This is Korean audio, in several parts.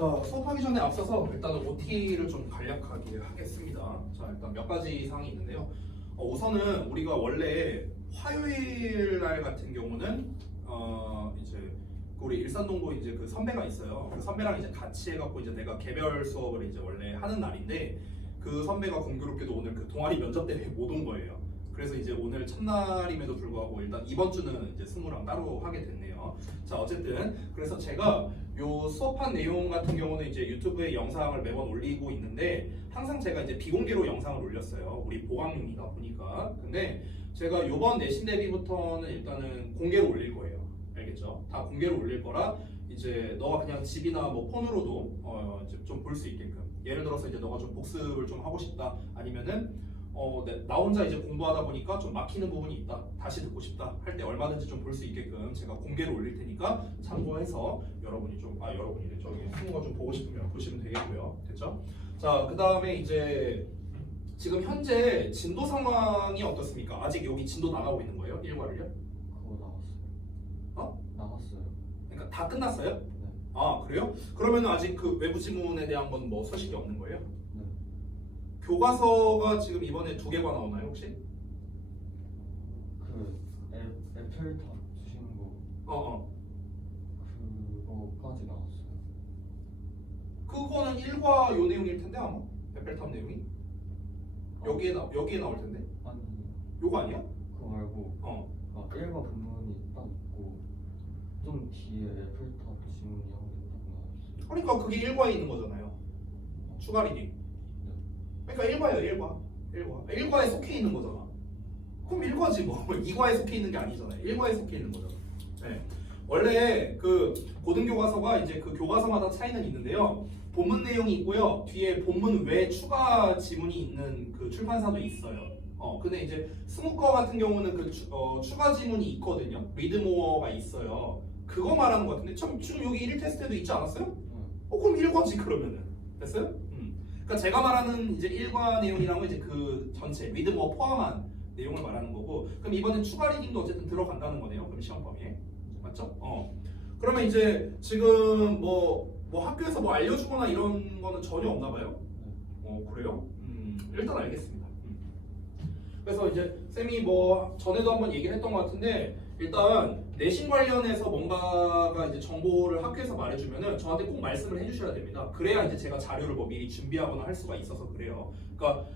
자, 수업하기 전에 앞서서 일단은 OT를 좀 간략하게 하겠습니다. 자, 일단 몇 가지 사항이 있는데요. 우선은 우리가 원래 화요일 날 같은 경우는 이제 우리 일산동고 이제 그 선배가 있어요. 그 선배랑 이제 같이 해갖고 이제 내가 개별 수업을 이제 원래 하는 날인데 그 선배가 공교롭게도 오늘 그 동아리 면접 때문에 못 온 거예요. 그래서 이제 오늘 첫날임에도 불구하고 일단 이번 주는 이제 승우랑 따로 하게 됐네요. 자, 어쨌든 그래서 제가 요 수업한 내용 같은 경우는 이제 유튜브에 영상을 매번 올리고 있는데 항상 제가 이제 비공개로 영상을 올렸어요. 우리 보강용이다 보니까. 근데 제가 요번 내신 대비부터는 일단은 공개로 올릴 거예요. 알겠죠? 다 공개로 올릴 거라 이제 너가 그냥 집이나 뭐 폰으로도 이제 좀 볼 수 있게끔. 예를 들어서 이제 너가 좀 복습을 좀 하고 싶다. 아니면은 나 혼자 이제 공부하다 보니까 좀 막히는 부분이 있다. 다시 듣고 싶다. 할 때 얼마든지 좀 볼 수 있게끔 제가 공개로 올릴 테니까 참고해서 여러분이 여러분이 저기 승우가 좀 보고 싶으면 보시면 되겠고요. 됐죠? 자, 그 다음에 이제 지금 현재 진도 상황이 어떻습니까? 아직 여기 진도 나가고 있는 거예요? 1과를요? 그거 나갔어요. 나갔어요. 그러니까 다 끝났어요? 네. 아, 그래요? 그러면 아직 그 외부 지문에 대한 건 뭐 소식이 없는 거예요? 네. 교과서가 지금 이번에 2개가 나오나요 혹시? 그 에펠탑 주신 거 그거까지 나왔어요. 그거는 1과 요 내용일 텐데 아마 에펠탑 내용이 여기에 나올 텐데 아니 요거 아니야? 그거 말고 1과 본문이 딱 있고 좀 뒤에 에펠탑 지문이 한 개 딱 나왔어요. 그러니까 그게 1과에 있는 거잖아요. 추가 리딩. 그러니까 1과예요. 1과에 속해 있는 거잖아. 그럼 1과지 뭐 2과에 속해 있는 게 아니잖아요. 1과에 속해 있는 거잖아. 네. 원래 그 고등교과서가 이제 그 교과서마다 차이는 있는데요. 본문 내용이 있고요. 뒤에 본문 외 추가 지문이 있는 그 출판사도 있어요. 근데 이제 승우과 같은 경우는 그 추가 지문이 있거든요. 리드모어가 있어요. 그거 말하는 것 같은데 지금 여기 1일 테스트에도 있지 않았어요? 그럼 1과지 그러면은 됐어요? 그러니까 제가 말하는 이제 1과 내용이라는 건 이제 그 전체 리드모어 포함한 내용을 말하는 거고, 그럼 이번엔 추가 리딩도 어쨌든 들어간다는 거네요. 그럼 시험 범위에 맞죠? 그러면 이제 지금 뭐 학교에서 뭐 알려주거나 이런 거는 전혀 없나 봐요. 그래요? 일단 알겠습니다. 그래서 이제 쌤이 뭐 전에도 한번 얘기를 했던 것 같은데 일단 내신 관련해서 뭔가가 이제 정보를 학교에서 말해주면은 저한테 꼭 말씀을 해주셔야 됩니다. 그래야 이제 제가 자료를 뭐 미리 준비하거나 할 수가 있어서 그래요. 그러니까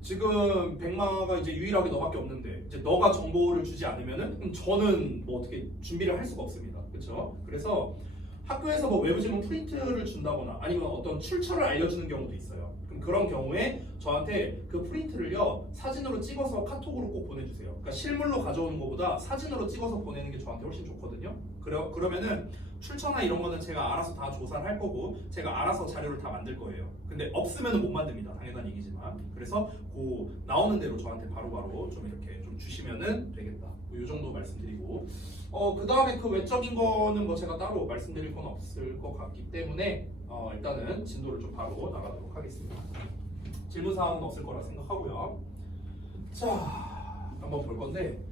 지금 백마가 이제 유일하게 너밖에 없는데 이제 너가 정보를 주지 않으면은 그럼 저는 뭐 어떻게 준비를 할 수가 없습니다. 그렇죠? 그래서 학교에서 뭐 외부 지문 프린트를 준다거나 아니면 어떤 출처를 알려주는 경우도 있어요. 그럼 그런 경우에 저한테 그 프린트를요 사진으로 찍어서 카톡으로 꼭 보내주세요. 그러니까 실물로 가져오는 것보다 사진으로 찍어서 보내는 게 저한테 훨씬 좋거든요. 그러면은 출처나 이런 거는 제가 알아서 다 조사를 할 거고 제가 알아서 자료를 다 만들 거예요. 근데 없으면 못 만듭니다. 당연한 얘기지만. 그래서 그 나오는 대로 저한테 바로바로 좀 이렇게 좀 주시면은 되겠다. 이 정도 말씀드리고 그 다음에 그 외적인 거는 뭐 제가 따로 말씀드릴 건 없을 것 같기 때문에 일단은 진도를 좀 바로 나가도록 하겠습니다. 질문 사항은 없을 거라 생각하고요. 자, 한번 볼 건데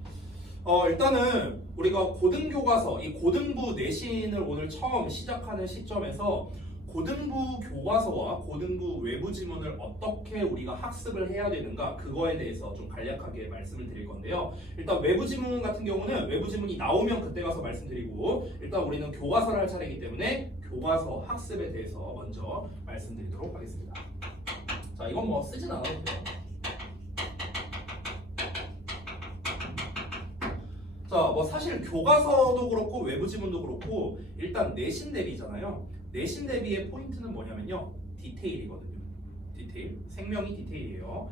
일단은 우리가 고등교과서, 이 고등부 내신을 오늘 처음 시작하는 시점에서 고등부 교과서와 고등부 외부 지문을 어떻게 우리가 학습을 해야 되는가 그거에 대해서 좀 간략하게 말씀을 드릴 건데요. 일단 외부 지문 같은 경우는 외부 지문이 나오면 그때 가서 말씀드리고 일단 우리는 교과서를 할 차례이기 때문에 교과서 학습에 대해서 먼저 말씀드리도록 하겠습니다. 자, 이건 뭐 쓰진 않아도 돼요. 자, 뭐 사실 교과서도 그렇고 외부 지문도 그렇고 일단 내신 대비잖아요. 내신 대비의 포인트는 뭐냐면요. 디테일이거든요. 디테일. 생명이 디테일이에요.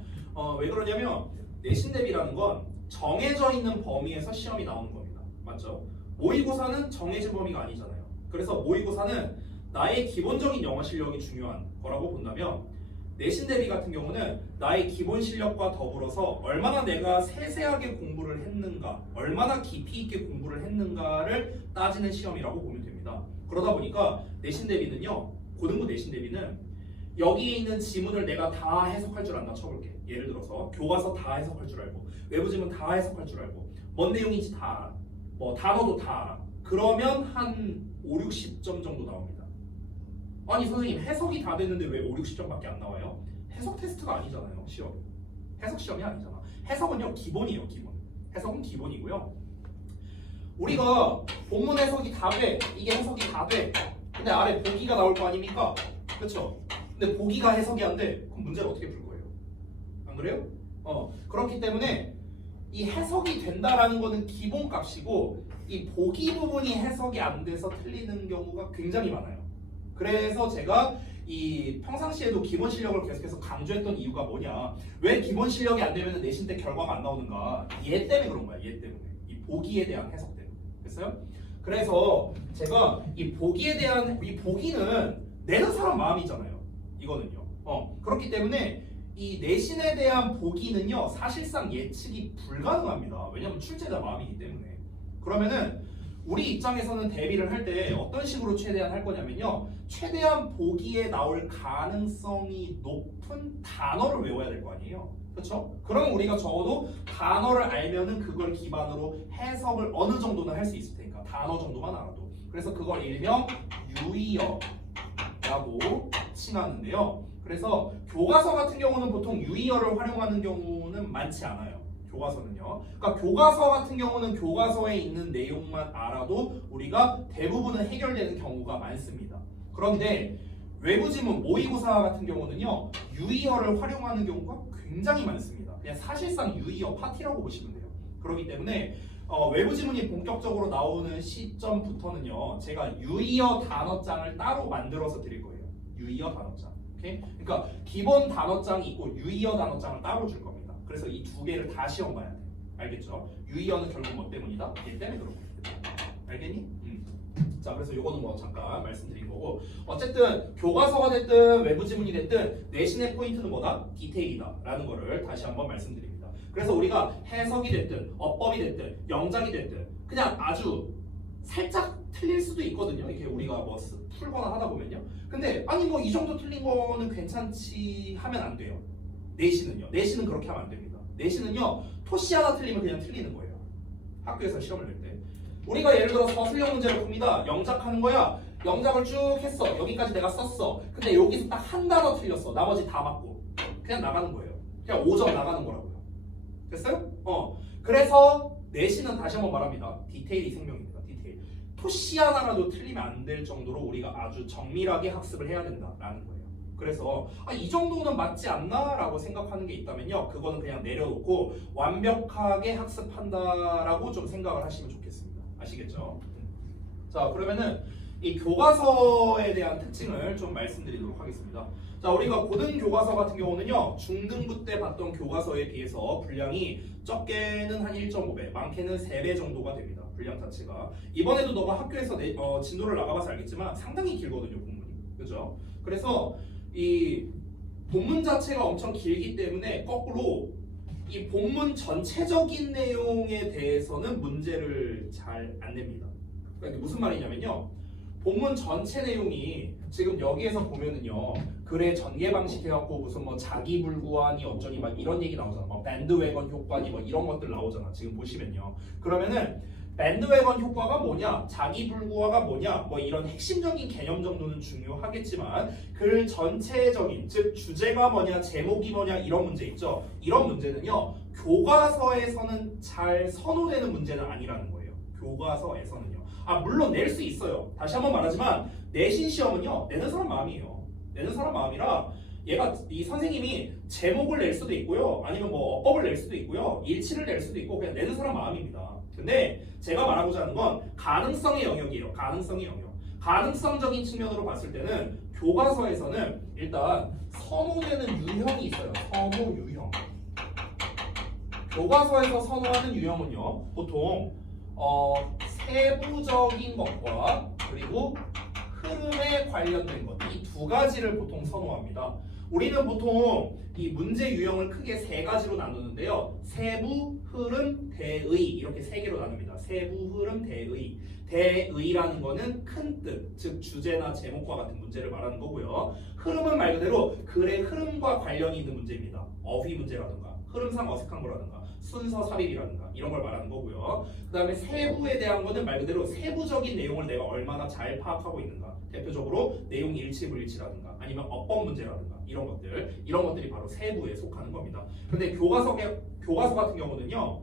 왜 그러냐면 내신 대비라는 건 정해져 있는 범위에서 시험이 나오는 겁니다. 맞죠? 모의고사는 정해진 범위가 아니잖아요. 그래서 모의고사는 나의 기본적인 영어 실력이 중요한 거라고 본다면 내신 대비 같은 경우는 나의 기본 실력과 더불어서 얼마나 내가 세세하게 공부를 했는가, 얼마나 깊이 있게 공부를 했는가를 따지는 시험이라고 보면 됩니다. 그러다 보니까 내신 대비는요, 고등부 내신 대비는 여기에 있는 지문을 내가 다 해석할 줄 안다 쳐볼게. 예를 들어서 교과서 다 해석할 줄 알고 외부 지문 다 해석할 줄 알고 뭔 내용인지 다 알아. 뭐 단어도 다 알아. 그러면 한 5, 60점 정도 나옵니다. 아니 선생님 해석이 다 됐는데 왜 5, 60점밖에 안 나와요? 해석 테스트가 아니잖아요. 시험. 해석 시험이 아니잖아. 해석은요 기본이에요. 기본. 해석은 기본이고요. 우리가 본문 해석이 다 돼. 이게 해석이 다 돼. 근데 아래 보기가 나올 거 아닙니까? 그렇죠? 근데 보기가 해석이 안 돼. 그럼 문제를 어떻게 풀 거예요? 안 그래요? 그렇기 때문에 이 해석이 된다라는 거는 기본값이고 이 보기 부분이 해석이 안 돼서 틀리는 경우가 굉장히 많아요. 그래서 제가 이 평상시에도 기본 실력을 계속해서 강조했던 이유가 뭐냐? 왜 기본 실력이 안 되면 내신 때 결과가 안 나오는가? 얘 때문에 그런 거야. 얘 때문에. 이 보기에 대한 해석 때문에. 됐어요? 그래서 제가 이 보기에 대한 이 보기는 내는 사람 마음이잖아요. 이거는요. 그렇기 때문에 이 내신에 대한 보기는요 사실상 예측이 불가능합니다. 왜냐하면 출제자 마음이기 때문에. 그러면은 우리 입장에서는 대비를 할 때 어떤 식으로 최대한 할 거냐면요, 최대한 보기에 나올 가능성이 높은 단어를 외워야 될 거 아니에요. 그렇죠? 그러면 우리가 적어도 단어를 알면은 그걸 기반으로 해석을 어느 정도는 할 수 있을 테니까 단어 정도만 알아도. 그래서 그걸 일명 유의어라고 칭하는데요. 그래서 교과서 같은 경우는 보통 유의어를 활용하는 경우는 많지 않아요. 교과서는요. 그러니까 교과서 같은 경우는 교과서에 있는 내용만 알아도 우리가 대부분은 해결되는 경우가 많습니다. 그런데 외부 지문 모의고사 같은 경우는요 유의어를 활용하는 경우가 굉장히 많습니다. 그냥 사실상 유의어 파티라고 보시면 돼요. 그렇기 때문에 외부 지문이 본격적으로 나오는 시점부터는요 제가 유의어 단어장을 따로 만들어서 드릴 거예요. 유의어 단어장. 오케이? 그러니까 기본 단어장이 있고 유의어 단어장을 따로 줄 겁니다. 그래서 이 두 개를 다 시험 봐야 돼. 알겠죠? 유의어는 결국 뭐 때문이다? 얘 때문에 그런 거예요. 알겠니? 자, 그래서 요거는 뭐 잠깐 말씀드린 거고, 어쨌든 교과서가 됐든 외부 지문이 됐든 내신의 포인트는 뭐다? 디테일이다 라는 거를 다시 한번 말씀드립니다. 그래서 우리가 해석이 됐든 어법이 됐든 영작이 됐든 그냥 아주 살짝 틀릴 수도 있거든요. 이렇게 우리가 뭐 풀거나 하다 보면요. 근데 아니 뭐 이 정도 틀린 거는 괜찮지 하면 안 돼요. 내신은요. 내신은 그렇게 하면 안 됩니다. 내신은요. 토시 하나 틀리면 그냥 틀리는 거예요. 학교에서 시험을 낼 때. 우리가 예를 들어서 서술형 문제를 풉니다. 영작하는 거야. 영작을 쭉 했어. 여기까지 내가 썼어. 근데 여기서 딱 한 단어 틀렸어. 나머지 다 맞고. 그냥 나가는 거예요. 그냥 5점 나가는 거라고요. 됐어요? 그래서 내신은 다시 한번 말합니다. 디테일이 생명입니다. 디테일. 토시 하나라도 틀리면 안 될 정도로 우리가 아주 정밀하게 학습을 해야 된다라는 거예요. 그래서 이 정도는 맞지 않나? 라고 생각하는 게 있다면요. 그거는 그냥 내려놓고 완벽하게 학습한다라고 좀 생각을 하시면 좋겠습니다. 아시겠죠? 자, 그러면은 이 교과서에 대한 특징을 좀 말씀드리도록 하겠습니다. 자, 우리가 고등 교과서 같은 경우는요. 중등부 때 봤던 교과서에 비해서 분량이 적게는 한 1.5배, 많게는 3배 정도가 됩니다. 분량 자체가. 이번에도 너가 학교에서 진도를 나가봐서 알겠지만 상당히 길거든요, 본문이. 그죠? 그래서 이 본문 자체가 엄청 길기 때문에 거꾸로 이 본문 전체적인 내용에 대해서는 문제를 잘 안 냅니다. 그러니까 무슨 말이냐면요. 본문 전체 내용이 지금 여기에서 보면은요. 글의 전개 방식 해갖고 무슨 뭐 자기불구하니 어쩌니 막 이런 얘기 나오잖아. 뭐 밴드웨건 효과니 뭐 이런 것들 나오잖아. 지금 보시면요. 그러면은 밴드웨건 효과가 뭐냐, 자기불구화가 뭐냐, 뭐 이런 핵심적인 개념 정도는 중요하겠지만 글 전체적인, 즉 주제가 뭐냐, 제목이 뭐냐 이런 문제 있죠. 이런 문제는요 교과서에서는 잘 선호되는 문제는 아니라는 거예요. 교과서에서는요. 물론 낼 수 있어요. 다시 한번 말하지만 내신 시험은요 내는 사람 마음이에요. 내는 사람 마음이라 얘가 이 선생님이 제목을 낼 수도 있고요, 아니면 뭐 어법을 낼 수도 있고요, 일치를 낼 수도 있고 그냥 내는 사람 마음입니다. 근데 제가 말하고자 하는 건 가능성의 영역이에요. 가능성의 영역. 가능성적인 측면으로 봤을 때는 교과서에서는 일단 선호되는 유형이 있어요. 선호 유형. 교과서에서 선호하는 유형은요. 보통 세부적인 것과 그리고 흐름에 관련된 것, 이 두 가지를 보통 선호합니다. 우리는 보통 이 문제 유형을 크게 세 가지로 나누는데요. 세부, 흐름, 대의 이렇게 세 개로 나눕니다. 세부, 흐름, 대의. 대의라는 거는 큰 뜻, 즉 주제나 제목과 같은 문제를 말하는 거고요. 흐름은 말 그대로 글의 흐름과 관련이 있는 문제입니다. 어휘 문제라든가 흐름상 어색한 거라든가 순서 삽입이라든가 이런 걸 말하는 거고요. 그 다음에 세부에 대한 거는 말 그대로 세부적인 내용을 내가 얼마나 잘 파악하고 있는가. 대표적으로 내용 일치 불일치라든가 아니면 어법 문제라든가 이런 것들이 바로 세부에 속하는 겁니다. 근데 교과서 같은 경우는요,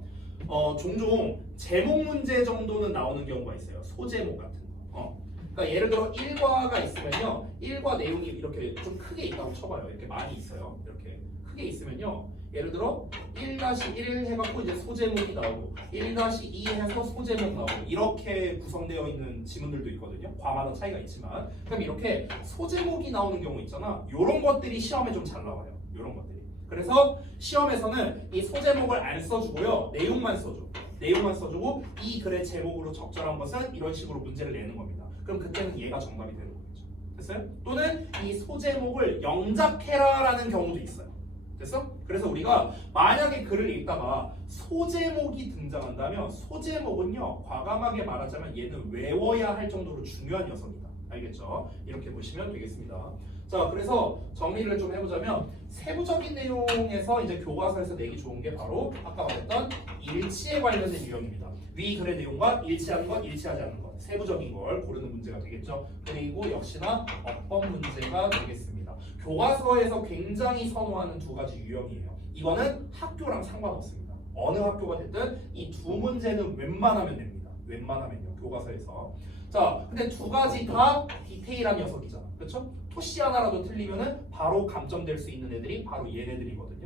종종 제목 문제 정도는 나오는 경우가 있어요. 소제목 같은 거. 그러니까 예를 들어 1과가 있으면요, 1과 내용이 이렇게 좀 크게 있다고 쳐봐요. 이렇게 많이 있어요. 이렇게 크게 있으면요, 예를 들어 1-1 해갖고 이제 소제목이 나오고 1-2 해서 소제목 나오고 이렇게 구성되어 있는 지문들도 있거든요. 과마다 차이가 있지만 그럼 이렇게 소제목이 나오는 경우 있잖아. 이런 것들이 시험에 좀 잘 나와요. 이런 것들이. 그래서 시험에서는 이 소제목을 안 써주고요, 내용만 써주고 이 글의 제목으로 적절한 것은 이런 식으로 문제를 내는 겁니다. 그럼 그때는 얘가 정답이 되는 거겠죠. 됐어요? 또는 이 소제목을 영작해라라는 경우도 있어요. 됐어? 그래서 우리가 만약에 글을 읽다가 소제목이 등장한다면 소제목은요, 과감하게 말하자면 얘는 외워야 할 정도로 중요한 녀석이다. 알겠죠? 이렇게 보시면 되겠습니다. 자, 그래서 정리를 좀 해보자면 세부적인 내용에서 이제 교과서에서 내기 좋은 게 바로 아까 말했던 일치에 관련된 유형입니다. 위 글의 내용과 일치하는 것, 일치하지 않는 것, 세부적인 걸 고르는 문제가 되겠죠. 그리고 역시나 어법 문제가 되겠습니다. 교과서에서 굉장히 선호하는 두 가지 유형이에요. 이거는 학교랑 상관없습니다. 어느 학교가 됐든 이 두 문제는 웬만하면 됩니다. 웬만하면요, 교과서에서. 자, 근데 두 가지 다 디테일한 녀석이잖아. 그렇죠? 토시 하나라도 틀리면은 바로 감점될 수 있는 애들이 바로 얘네들이거든요.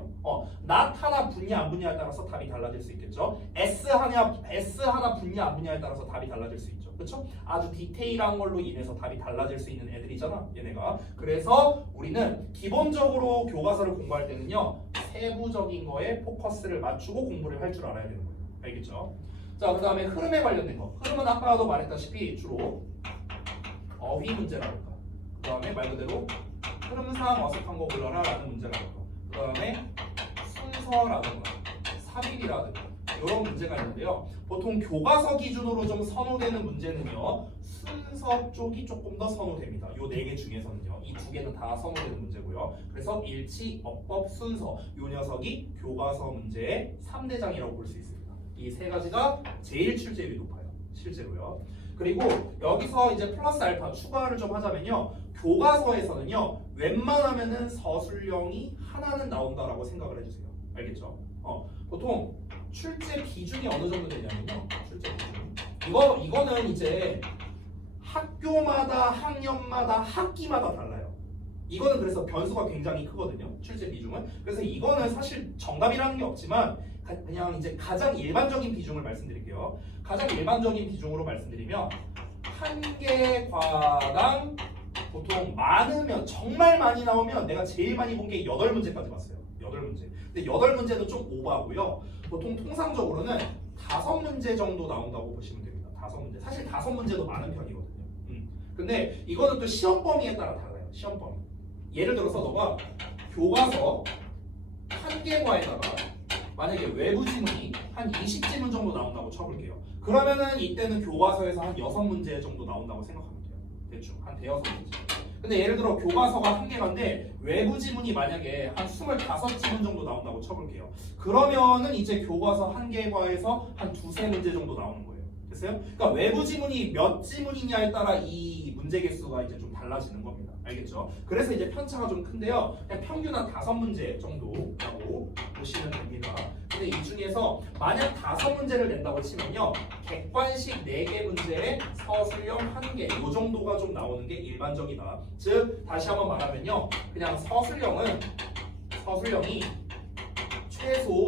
not 하나 붙냐 안 붙냐에 따라서 답이 달라질 수 있겠죠. s 하나 붙냐 안 붙냐에 따라서 답이 달라질 수 있죠. 그렇죠? 아주 디테일한 걸로 인해서 답이 달라질 수 있는 애들이잖아, 얘네가. 그래서 우리는 기본적으로 교과서를 공부할 때는요, 세부적인 거에 포커스를 맞추고 공부를 할 줄 알아야 되는 거예요. 알겠죠? 자, 그 다음에 흐름에 관련된 거. 흐름은 아까도 말했다시피 주로 어휘 문제라든가, 그 다음에 말 그대로 흐름상 어색한 거 골라라 라는 문제라든가, 그 다음에 순서라든가 삽입이라든가 이런 문제가 있는데요. 보통 교과서 기준으로 좀 선호되는 문제는요, 순서 쪽이 조금 더 선호됩니다. 요 4개 중에서는요, 이 2개는 다 선호되는 문제고요. 그래서 일치, 어법, 순서 요 녀석이 교과서 문제의 3대장이라고 볼 수 있습니다. 이 3가지가 제일 출제율이 높아요, 실제로요. 그리고 여기서 이제 플러스 알파 추가를 좀 하자면요, 교과서에서는요, 웬만하면은 서술형이 하나는 나온다라고 생각을 해주세요. 알겠죠? 보통 출제 비중이 어느 정도 되냐면요, 출제 비중. 이거는 이제 학교마다, 학년마다, 학기마다 달라요. 이거는 그래서 변수가 굉장히 크거든요, 출제 비중은. 그래서 이거는 사실 정답이라는 게 없지만 그냥 이제 가장 일반적인 비중을 말씀드릴게요. 가장 일반적인 비중으로 말씀드리면 한 개 과당 보통 많으면, 정말 많이 나오면 내가 제일 많이 본 게 8문제까지 봤어요. 8문제. 근데 8문제는 좀 오버하고요. 보통 통상적으로는 5문제 정도 나온다고 보시면 됩니다. 5문제. 사실 5문제도 많은 편이거든요. 근데 이거는 또 시험 범위에 따라 달라요. 시험 범위. 예를 들어서 너가 교과서 한 개 과에다가 만약에 외부 지문이 한 20지문 정도 나온다고 쳐볼게요. 그러면은 이때는 교과서에서 한 6문제 정도 나온다고 생각하면 돼요. 대충 한 대여섯 문제. 근데 예를 들어 교과서가 한 개인데 외부 지문이 만약에 한 25지문 정도 나온다고 쳐볼게요. 그러면은 이제 교과서 한 개 과에서 한 2-3문제 정도 나오는 거예요. 됐어요? 그러니까 외부 지문이 몇 지문이냐에 따라 이 문제 개수가 이제 좀 달라지는 겁니다. 알겠죠? 그래서 이제 편차가 좀 큰데요, 그냥 평균 한 5문제 정도라고 보시면 됩니다. 근데 이 중에서 만약 5문제를 낸다고 치면요, 객관식 4개 문제에 서술형 1개 이 정도가 좀 나오는 게 일반적이다. 즉 다시 한번 말하면요, 그냥 서술형이 최소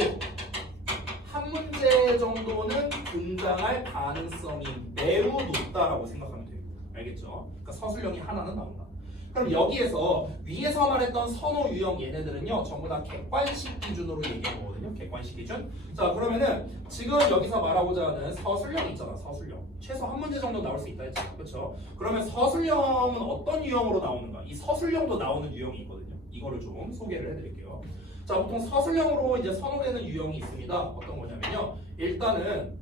한 문제 정도는 등장할 가능성이 매우 높다라고 생각하면 됩니다. 알겠죠? 그러니까 서술형이 하나는 나온다. 그럼 여기에서 위에서 말했던 선호 유형 얘네들은요, 전부 다 객관식 기준으로 얘기한 거거든요. 객관식 기준. 자, 그러면은 지금 여기서 말하고자 하는 서술형 있잖아. 서술형. 최소 한 문제 정도 나올 수 있다 했잖아. 그렇죠? 그러면 서술형은 어떤 유형으로 나오는가? 이 서술형도 나오는 유형이 있거든요. 이거를 좀 소개를 해드릴게요. 자, 보통 서술형으로 이제 선호되는 유형이 있습니다. 어떤 거냐면요, 일단은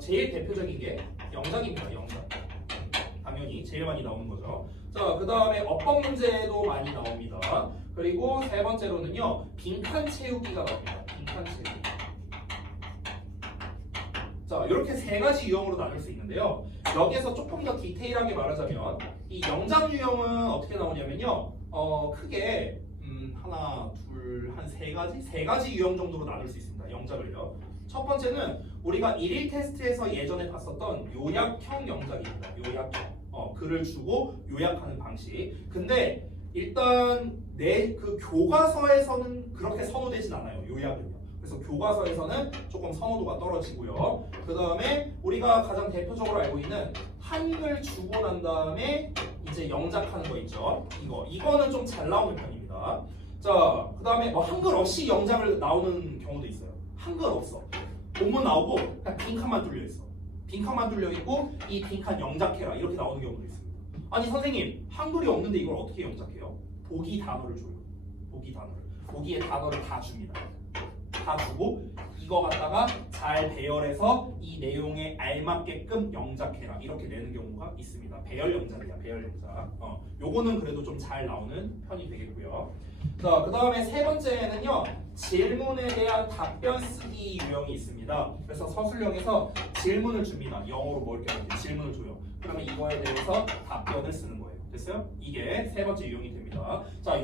제일 대표적인 게 영작입니다. 영작. 당연히 제일 많이 나오는 거죠. 자, 그 다음에 어법 문제도 많이 나옵니다. 그리고 세 번째로는요, 빈칸 채우기가 나옵니다. 빈칸 채우기. 자, 이렇게 세 가지 유형으로 나눌 수 있는데요. 여기에서 조금 더 디테일하게 말하자면 이 영작 유형은 어떻게 나오냐면요. 크게 하나, 둘, 한 세 가지 유형 정도로 나눌 수 있습니다. 영작을요. 첫 번째는 우리가 일일 테스트에서 예전에 봤었던 요약형 영작입니다. 요약형. 글을 주고 요약하는 방식. 근데 일단 내 그 교과서에서는 그렇게 선호되진 않아요. 요약은요. 그래서 교과서에서는 조금 선호도가 떨어지고요. 그 다음에 우리가 가장 대표적으로 알고 있는 한글 주고 난 다음에 이제 영작하는 거 있죠. 이거는 좀 잘 나오는 편입니다. 자, 그 다음에 뭐 한글 없이 영작을 나오는 경우도 있어요. 한글 없어. 본문 나오고 그냥 빈칸만 뚫려 있어. 빈칸만 뚫려 있고 이 빈칸 영작해라 이렇게 나오는 경우도 있습니다. 아니 선생님 한글이 없는데 이걸 어떻게 영작해요? 보기 단어를 줘요. 보기 단어를. 보기에 단어를 다 줍니다. 다 주고 이거 갖다가 잘 배열해서 이 내용에 알맞게끔 영작해라 이렇게 내는 경우가 있습니다. 배열 영작이야. 배열 영작. 요거는 그래도 좀 잘 나오는 편이 되겠고요. 자, 그 다음에 세 번째는요. 질문에 대한 답변 쓰기 유형이 있습니다. 그래서 서술형에서 질문을 줍니다. 영어로 뭐 이렇게 질문을 줘요. 그러면 이거에 대해서 답변을 쓰는 거예요. 됐어요? 이게 세 번째 유형이 됩니다. 자,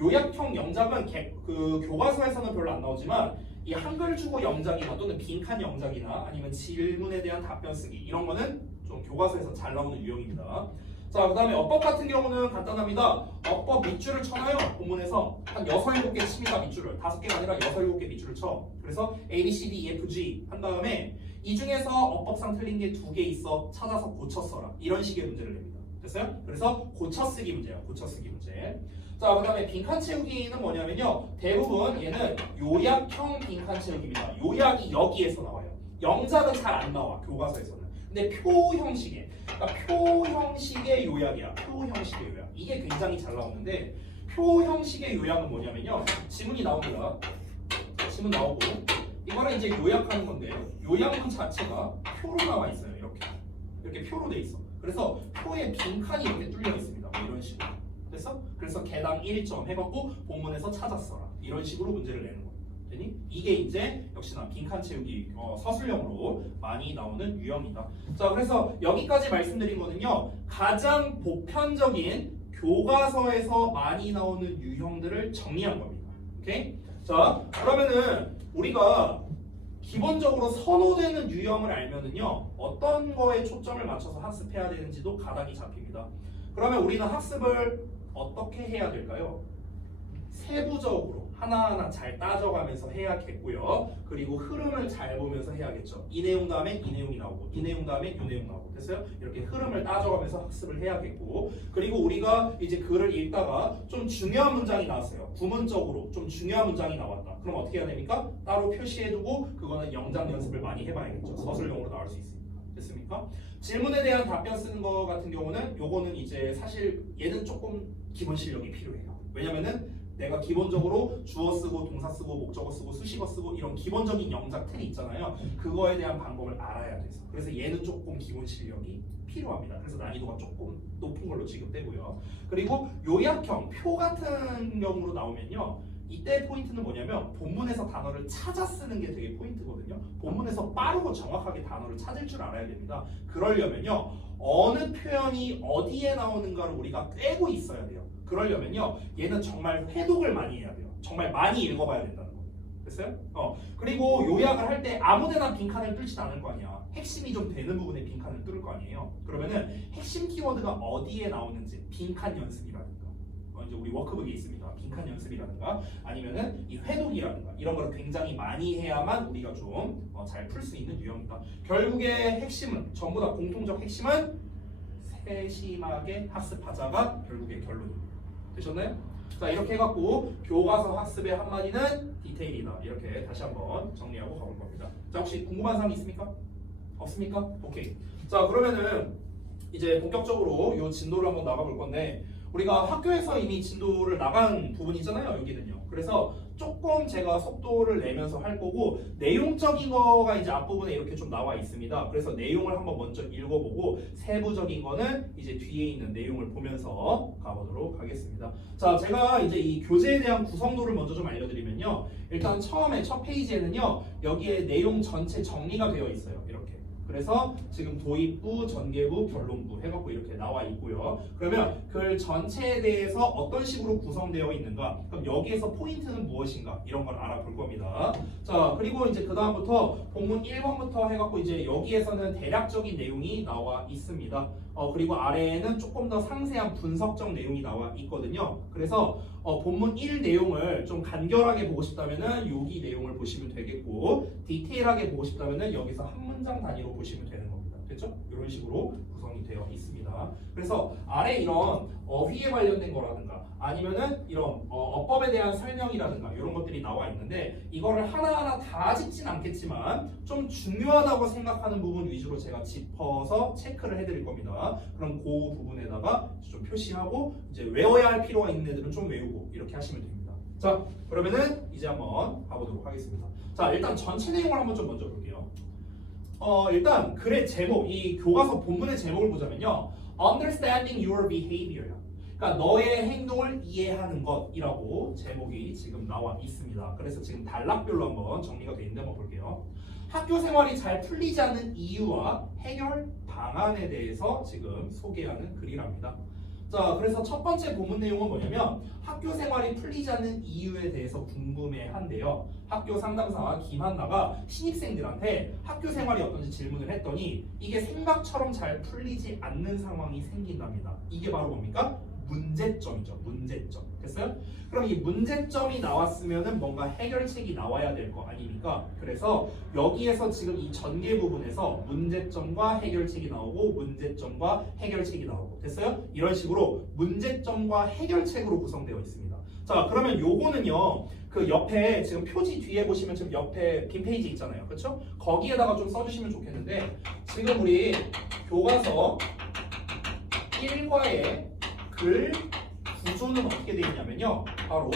요약형 영작은 그 교과서에서는 별로 안 나오지만 이 한글 주고 영작이나 또는 빈칸 영작이나 아니면 질문에 대한 답변 쓰기 이런 거는 좀 교과서에서 잘 나오는 유형입니다. 자, 그 다음에 어법 같은 경우는 간단합니다. 어법 밑줄을 쳐놔요. 본문에서 한 6, 7개 칩니다. 밑줄을. 5개가 아니라 6, 7개 밑줄을 쳐. 그래서 A, B, C, D, E, F, G 한 다음에 이 중에서 어법상 틀린 게 2개 있어. 찾아서 고쳐 써라. 이런 식의 문제를 냅니다. 됐어요? 그래서 고쳐 쓰기 문제야. 고쳐 쓰기 문제. 자, 그 다음에 빈칸 채우기는 뭐냐면요. 대부분 얘는 요약형 빈칸 채우기입니다. 요약이 여기에서 나와요. 영작은 잘 안 나와. 교과서에서는. 근데 표 형식의 그러니까 표 형식의 요약이야. 표 형식의 요약. 이게 굉장히 잘 나오는데 표 형식의 요약은 뭐냐면요. 지문이 나옵니다. 지문 나오고 이거는 이제 요약하는 건데 요약문 자체가 표로 나와 있어요. 이렇게 표로 돼 있어. 그래서 표에 빈칸이 이렇게 뚫려 있습니다. 뭐 이런 식으로. 됐어? 그래서 개당 1점 해갖고 본문에서 찾았어라. 이런 식으로 문제를 내는 거예요. 되니? 이게 이제 역시나 빈칸 채우기 서술형으로 많이 나오는 유형이다. 자, 그래서 여기까지 말씀드린 거는요. 가장 보편적인 교과서에서 많이 나오는 유형들을 정리한 겁니다. 오케이? 자, 그러면은 우리가 기본적으로 선호되는 유형을 알면은요. 어떤 거에 초점을 맞춰서 학습해야 되는지도 가닥이 잡힙니다. 그러면 우리는 학습을 어떻게 해야 될까요? 세부적으로 하나하나 잘 따져가면서 해야겠고요. 그리고 흐름을 잘 보면서 해야겠죠. 이 내용 다음에 이 내용이 나오고 이 내용 다음에 이 내용 나오고 됐어요? 이렇게 흐름을 따져가면서 학습을 해야겠고 그리고 우리가 이제 글을 읽다가 좀 중요한 문장이 나왔어요. 구문적으로 좀 중요한 문장이 나왔다. 그럼 어떻게 해야 됩니까? 따로 표시해두고 그거는 영작 연습을 많이 해봐야겠죠. 서술형으로 나올 수 있으니까. 됐습니까? 질문에 대한 답변 쓰는 거 같은 경우는 요거는 이제 사실 얘는 조금 기본 실력이 필요해요. 왜냐면은 내가 기본적으로 주어 쓰고 동사 쓰고 목적어 쓰고 수식어 쓰고 이런 기본적인 영작 틀이 있잖아요. 그거에 대한 방법을 알아야 돼서. 그래서 얘는 조금 기본 실력이 필요합니다. 그래서 난이도가 조금 높은 걸로 지급되고요. 그리고 요약형, 표 같은 경우로 나오면요. 이때 포인트는 뭐냐면 본문에서 단어를 찾아 쓰는 게 되게 포인트거든요. 본문에서 빠르고 정확하게 단어를 찾을 줄 알아야 됩니다. 그러려면요. 어느 표현이 어디에 나오는가를 우리가 꿰고 있어야 돼요. 그러려면요. 얘는 정말 회독을 많이 해야 돼요. 정말 많이 읽어봐야 된다는 거예요. 됐어요? 그리고 요약을 할 때 아무데나 빈칸을 뚫지 않을 거 아니야. 핵심이 좀 되는 부분에 빈칸을 뚫을 거 아니에요. 그러면은 핵심 키워드가 어디에 나오는지 빈칸 연습이라든가 이제 우리 워크북에 있습니다. 빈칸 연습이라든가 아니면은 이 회독이라든가 이런 걸 굉장히 많이 해야만 우리가 좀 잘 풀 수 있는 유형이다. 결국에 핵심은 전부 다 공통적 핵심은 세심하게 학습하자가 결국에 결론입니다. 되셨나요? 자, 이렇게 해갖고 교과서 학습의 한마디는 디테일이다. 이렇게 다시 한번 정리하고 가볼 겁니다. 자, 혹시 궁금한 사항 있습니까? 없습니까? 오케이. 자, 그러면은 이제 본격적으로 이 진도를 한번 나가볼 건데 우리가 학교에서 이미 진도를 나간 부분이잖아요. 여기는요. 그래서 조금 제가 속도를 내면서 할 거고 내용적인 거가 이제 앞부분에 이렇게 좀 나와 있습니다. 그래서 내용을 한번 먼저 읽어보고 세부적인 거는 이제 뒤에 있는 내용을 보면서 가보도록 하겠습니다. 자, 제가 이제 이 교재에 대한 구성도를 먼저 좀 알려드리면요. 일단 처음에 첫 페이지에는요. 여기에 내용 전체 정리가 되어 있어요. 이렇게. 그래서 지금 도입부, 전개부, 결론부 해갖고 이렇게 나와 있고요. 그러면 그 전체에 대해서 어떤 식으로 구성되어 있는가? 그럼 여기에서 포인트는 무엇인가? 이런 걸 알아볼 겁니다. 자, 그리고 이제 그 다음부터 본문 1번부터 해갖고 이제 여기에서는 대략적인 내용이 나와 있습니다. 그리고 아래에는 조금 더 상세한 분석적 내용이 나와 있거든요. 그래서 본문 1 내용을 좀 간결하게 보고 싶다면은 여기 내용을 보시면 되겠고 디테일하게 보고 싶다면은 여기서 한 문장 단위로 보시면 되는 겁니다. 됐죠? 이런 식으로 구성이 되어 있습니다. 그래서 아래 이런 어휘에 관련된 거라든가 아니면은 이런 어법에 대한 설명이라든가 이런 것들이 나와 있는데 이거를 하나하나 다 짚진 않겠지만 좀 중요하다고 생각하는 부분 위주로 제가 짚어서 체크를 해드릴 겁니다. 그럼 그 부분에다가 좀 표시하고 이제 외워야 할 필요가 있는 애들은 좀 외우고 이렇게 하시면 됩니다. 자, 그러면은 이제 한번 가보도록 하겠습니다. 자, 일단 전체 내용을 한번 좀 먼저 볼게요. 일단 글의 제목, 이 교과서 본문의 제목을 보자면요. Understanding your behavior. 그러니까 너의 행동을 이해하는 것이라고 제목이 지금 나와 있습니다. 그래서 지금 단락별로 한번 정리가 되어 있는데 한번 볼게요. 학교 생활이 잘 풀리지 않는 이유와 해결 방안에 대해서 지금 소개하는 글이랍니다. 자, 그래서 첫 번째 본문 내용은 뭐냐면 학교 생활이 풀리지 않는 이유에 대해서 궁금해한데요. 학교 상담사와 김한나가 신입생들한테 학교 생활이 어떤지 질문을 했더니 이게 생각처럼 잘 풀리지 않는 상황이 생긴답니다. 이게 바로 뭡니까? 문제점이죠. 문제점. 됐어요? 그럼 이 문제점이 나왔으면은 뭔가 해결책이 나와야 될 거 아닙니까? 그래서 여기에서 지금 이 전개 부분에서 문제점과 해결책이 나오고 문제점과 해결책이 나오고 됐어요? 이런 식으로 문제점과 해결책으로 구성되어 있습니다. 자, 그러면 요거는요. 그 옆에 지금 표지 뒤에 보시면 지금 옆에 빈 페이지 있잖아요. 그렇죠? 거기에다가 좀 써주시면 좋겠는데 지금 우리 교과서 1과의 글 구조는 어떻게 되어 있냐면요. 바로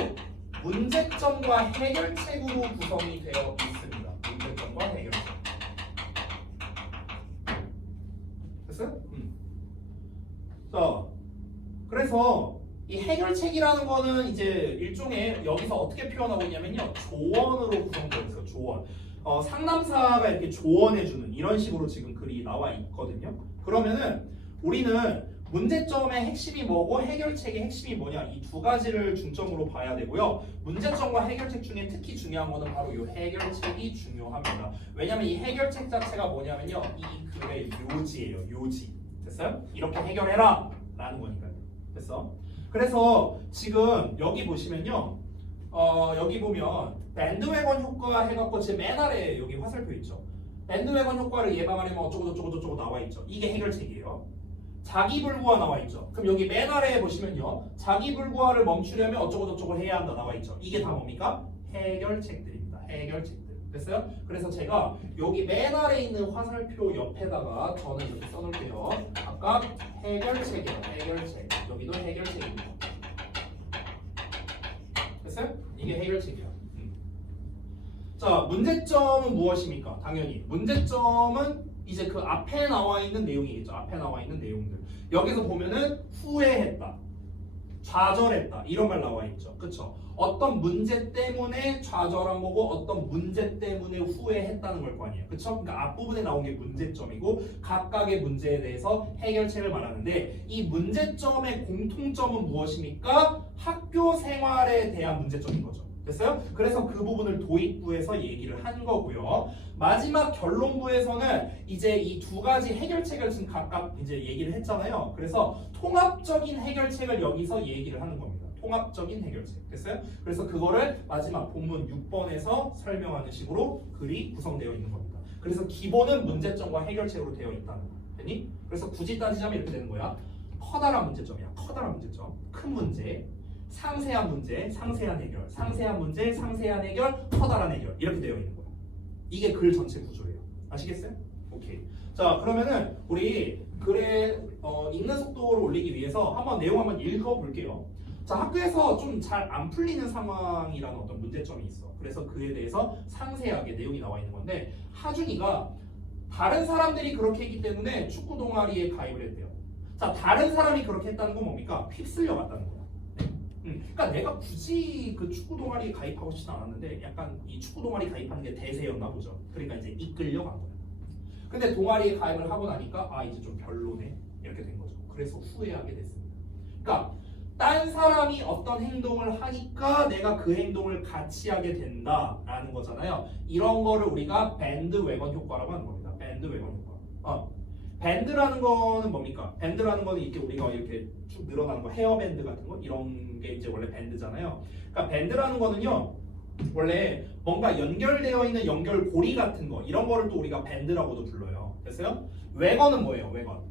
문제점과 해결책으로 구성이 되어 있습니다. 문제점과 해결책. 됐어요? 자, 그래서 이 해결책이라는 거는 이제 일종의 여기서 어떻게 표현하고 있냐면요. 조언으로 구성되어 있어요. 조언. 상담사가 이렇게 조언해주는 이런 식으로 지금 글이 나와 있거든요. 그러면은 우리는 문제점의 핵심이 뭐고 해결책의 핵심이 뭐냐 이 두 가지를 중점으로 봐야 되고요. 문제점과 해결책 중에 특히 중요한 거는 바로 이 해결책이 중요합니다. 왜냐면 이 해결책 자체가 뭐냐면요. 이 글의 요지예요. 요지. 됐어요? 이렇게 해결해라 라는 거니까요. 됐어? 그래서 지금 여기 보시면요. 여기 보면 밴드웨건 효과 해갖고 지금 맨 아래에 여기 화살표 있죠. 밴드웨건 효과를 예방하려면 어쩌고 나와 있죠. 이게 해결책이에요. 자기불구화 나와 있죠. 그럼 여기 맨 아래에 보시면요. 자기불구화를 멈추려면 어쩌고 해야 한다 나와 있죠. 이게 다 뭡니까? 해결책들입니다. 해결책들. 됐어요? 그래서 제가 여기 맨 아래에 있는 화살표 옆에다가 저는 이렇게 써놓을게요. 아까 해결책이에요. 해결책. 여기도 해결책입니다. 됐어요? 이게 해결책이야. 자, 문제점은 무엇입니까? 당연히 문제점은 이제 그 앞에 나와 있는 내용이겠죠. 앞에 나와 있는 내용들. 여기서 보면은 후회했다, 좌절했다 이런 말 나와 있죠. 그렇죠? 어떤 문제 때문에 좌절한 거고 어떤 문제 때문에 후회했다는 걸 거 아니에요. 그렇죠? 그러니까 앞부분에 나온 게 문제점이고 각각의 문제에 대해서 해결책을 말하는데 이 문제점의 공통점은 무엇입니까? 학교 생활에 대한 문제점인 거죠. 됐어요? 그래서 그 부분을 도입부에서 얘기를 한 거고요. 마지막 결론부에서는 이제 이 두 가지 해결책을 지금 각각 이제 얘기를 했잖아요. 그래서 통합적인 해결책을 여기서 얘기를 하는 겁니다. 통합적인 해결책. 됐어요? 그래서 그거를 마지막 본문 6번에서 설명하는 식으로 글이 구성되어 있는 겁니다. 그래서 기본은 문제점과 해결책으로 되어 있다는 거. 됐니? 그래서 굳이 따지자면 이렇게 되는 거야. 커다란 문제점이야. 커다란 문제점. 큰 문제. 상세한 문제, 상세한 해결, 상세한 문제, 상세한 해결, 커다란 해결 이렇게 되어 있는 거예요. 이게 글 전체 구조예요. 아시겠어요? 오케이. 자, 그러면은 우리 글의 읽는 속도를 올리기 위해서 한번 내용 한번 읽어볼게요. 자, 학교에서 좀 잘 안 풀리는 상황이라는 어떤 문제점이 있어. 그래서 그에 대해서 상세하게 내용이 나와 있는 건데 하준이가 다른 사람들이 그렇게 했기 때문에 축구 동아리에 가입을 했대요. 자, 다른 사람이 그렇게 했다는 건 뭡니까? 휩쓸려 갔다는 거야. 그러니까 내가 굳이 그 축구 동아리에 가입하고 싶진 않았는데 약간 이 축구 동아리 가입하는 게 대세였나 보죠. 그러니까 이제 이끌려 간 거야. 근데 동아리에 가입을 하고 나니까 아 이제 좀 별로네 이렇게 된 거죠. 그래서 후회하게 됐습니다. 그러니까 딴 사람이 어떤 행동을 하니까 내가 그 행동을 같이 하게 된다라는 거잖아요. 이런 거를 우리가 밴드웨건 효과라고 하는 겁니다. 밴드웨건 효과. 밴드라는 거는 뭡니까? 밴드라는 거는 이렇게 우리가 이렇게 쭉 늘어나는 거, 헤어밴드 같은 거 이런 게 이제 원래 밴드잖아요. 그러니까 밴드라는 거는요. 원래 뭔가 연결되어 있는 연결고리 같은 거 이런 거를 또 우리가 밴드라고도 불러요. 됐어요? 웨건은 뭐예요? 웨건.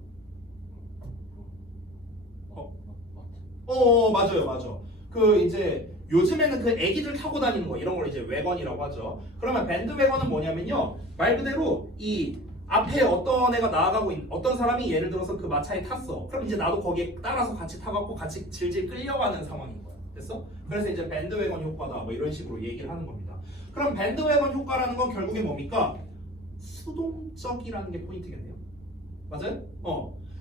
맞아요, 맞아. 그 이제 요즘에는 그 애기들 타고 다니는 거 이런 걸 이제 웨건이라고 하죠. 그러면 밴드 웨건은 뭐냐면요, 말 그대로 이 앞에 어떤 애가 나아가고 있는 어떤 사람이 예를 들어서 그 마차에 탔어. 그럼 이제 나도 거기에 따라서 같이 타갖고 같이 질질 끌려가는 상황인 거야. 됐어? 그래서 이제 밴드 웨건 효과다 뭐 이런 식으로 얘기를 하는 겁니다. 그럼 밴드 웨건 효과라는 건 결국에 뭡니까? 수동적이라는 게 포인트겠네요. 맞아요?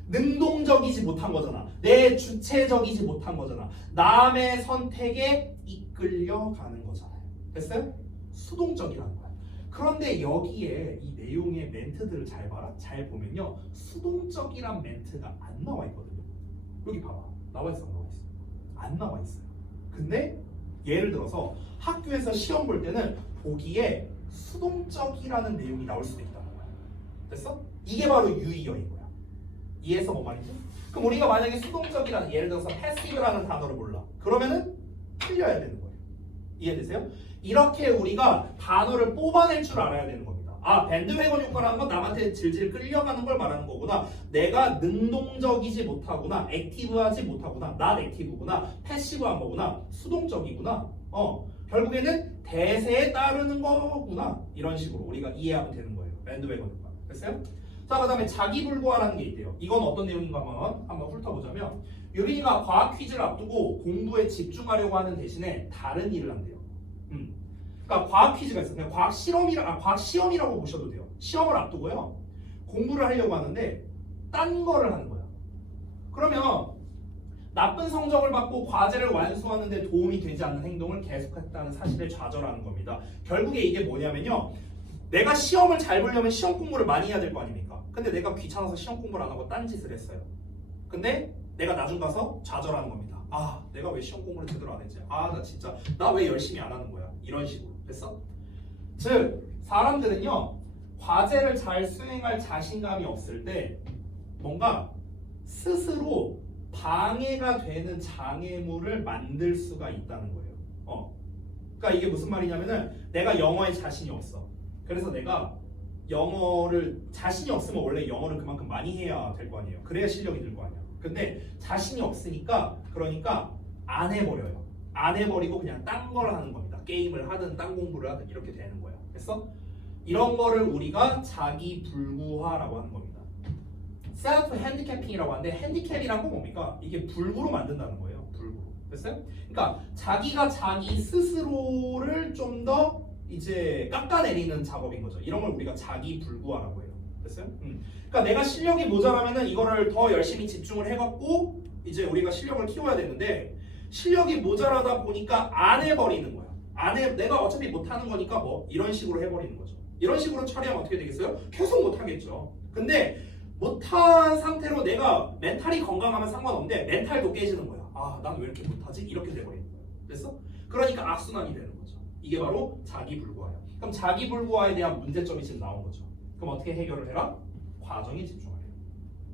능동적이지 못한 거잖아. 내 주체적이지 못한 거잖아. 남의 선택에 이끌려가는 거잖아요. 됐어요? 수동적이라는 거야. 그런데 여기에 이 내용의 멘트들을 잘 봐라. 잘 보면요, 수동적이란 멘트가 안 나와 있거든요. 여기 봐봐. 나와 있어, 안 나와 있어? 안 나와 있어요. 근데 예를 들어서 학교에서 시험 볼 때는 보기에 수동적이라는 내용이 나올 수도 있다는 거야. 됐어? 이게 바로 유의어인 거야. 이해해서 뭐 말이지? 그럼 우리가 만약에 수동적이라는, 예를 들어서 패시브라는 단어를 몰라. 그러면은 틀려야 되는 거예요. 이해되세요? 이렇게 우리가 단어를 뽑아낼 줄 알아야 되는 겁니다. 아, 밴드웨건 효과라는 건 남한테 질질 끌려가는 걸 말하는 거구나. 내가 능동적이지 못하구나. 액티브하지 못하구나. not 액티브구나. 패시브한 거구나. 수동적이구나. 결국에는 대세에 따르는 거구나. 이런 식으로 우리가 이해하면 되는 거예요. 밴드웨건 효과. 됐어요? 자, 그 다음에 자기불구화라는 게 있대요. 이건 어떤 내용인가 한번 훑어보자면, 유린이가 과학 퀴즈를 앞두고 공부에 집중하려고 하는 대신에 다른 일을 한대요. 그러니까 과학 퀴즈가 있어요. 그냥 과학 시험이라고 보셔도 돼요. 시험을 앞두고요, 공부를 하려고 하는데 딴 거를 하는 거야. 그러면 나쁜 성적을 받고 과제를 완수하는 데 도움이 되지 않는 행동을 계속했다는 사실을 좌절하는 겁니다. 결국에 이게 뭐냐면요, 내가 시험을 잘 보려면 시험 공부를 많이 해야 될 거 아닙니까? 근데 내가 귀찮아서 시험 공부를 안 하고 딴짓을 했어요. 근데 내가 나중 가서 좌절하는 겁니다. 아, 내가 왜 시험 공부를 제대로 안 했지? 아, 나 왜 열심히 안 하는 거야? 이런 식으로. 됐어? 즉, 사람들은요, 과제를 잘 수행할 자신감이 없을 때 뭔가 스스로 방해가 되는 장애물을 만들 수가 있다는 거예요. 그러니까 이게 무슨 말이냐면은, 내가 영어에 자신이 없어. 그래서 내가 영어를 자신이 없으면 원래 영어를 그만큼 많이 해야 될 거 아니에요. 그래야 실력이 늘 거 아니야. 근데 자신이 없으니까, 그러니까 안 해버려요. 안 해버리고 그냥 딴 걸 하는 겁니다. 게임을 하든 딴 공부를 하든 이렇게 되는 거예요. 됐어? 이런 거를 우리가 자기불구화라고 하는 겁니다. 셀프 핸디캐핑이라고 하는데, 핸디캡이란 건 뭡니까? 이게 불구로 만든다는 거예요. 불구로. 됐어요? 그러니까 자기가 자기 스스로를 좀 더 이제 깎아내리는 작업인 거죠. 이런 걸 우리가 자기불구화라고 해요. 됐어요? 그러니까 내가 실력이 모자라면은 이거를 더 열심히 집중을 해갖고 이제 우리가 실력을 키워야 되는데, 실력이 모자라다 보니까 안 해버리는 거야. 내가 어차피 못하는 거니까 뭐 이런 식으로 해버리는 거죠. 이런 식으로 처리하면 어떻게 되겠어요? 계속 못하겠죠. 근데 못한 상태로 내가 멘탈이 건강하면 상관없는데 멘탈도 깨지는 거야. 아, 난 왜 이렇게 못하지? 이렇게 돼버리는 거야. 됐어? 그러니까 악순환이 되는 거죠. 이게 바로 자기불구화예요. 그럼 자기불구화에 대한 문제점이 지금 나온 거죠. 그럼 어떻게 해결을 해라? 과정에 집중하래요.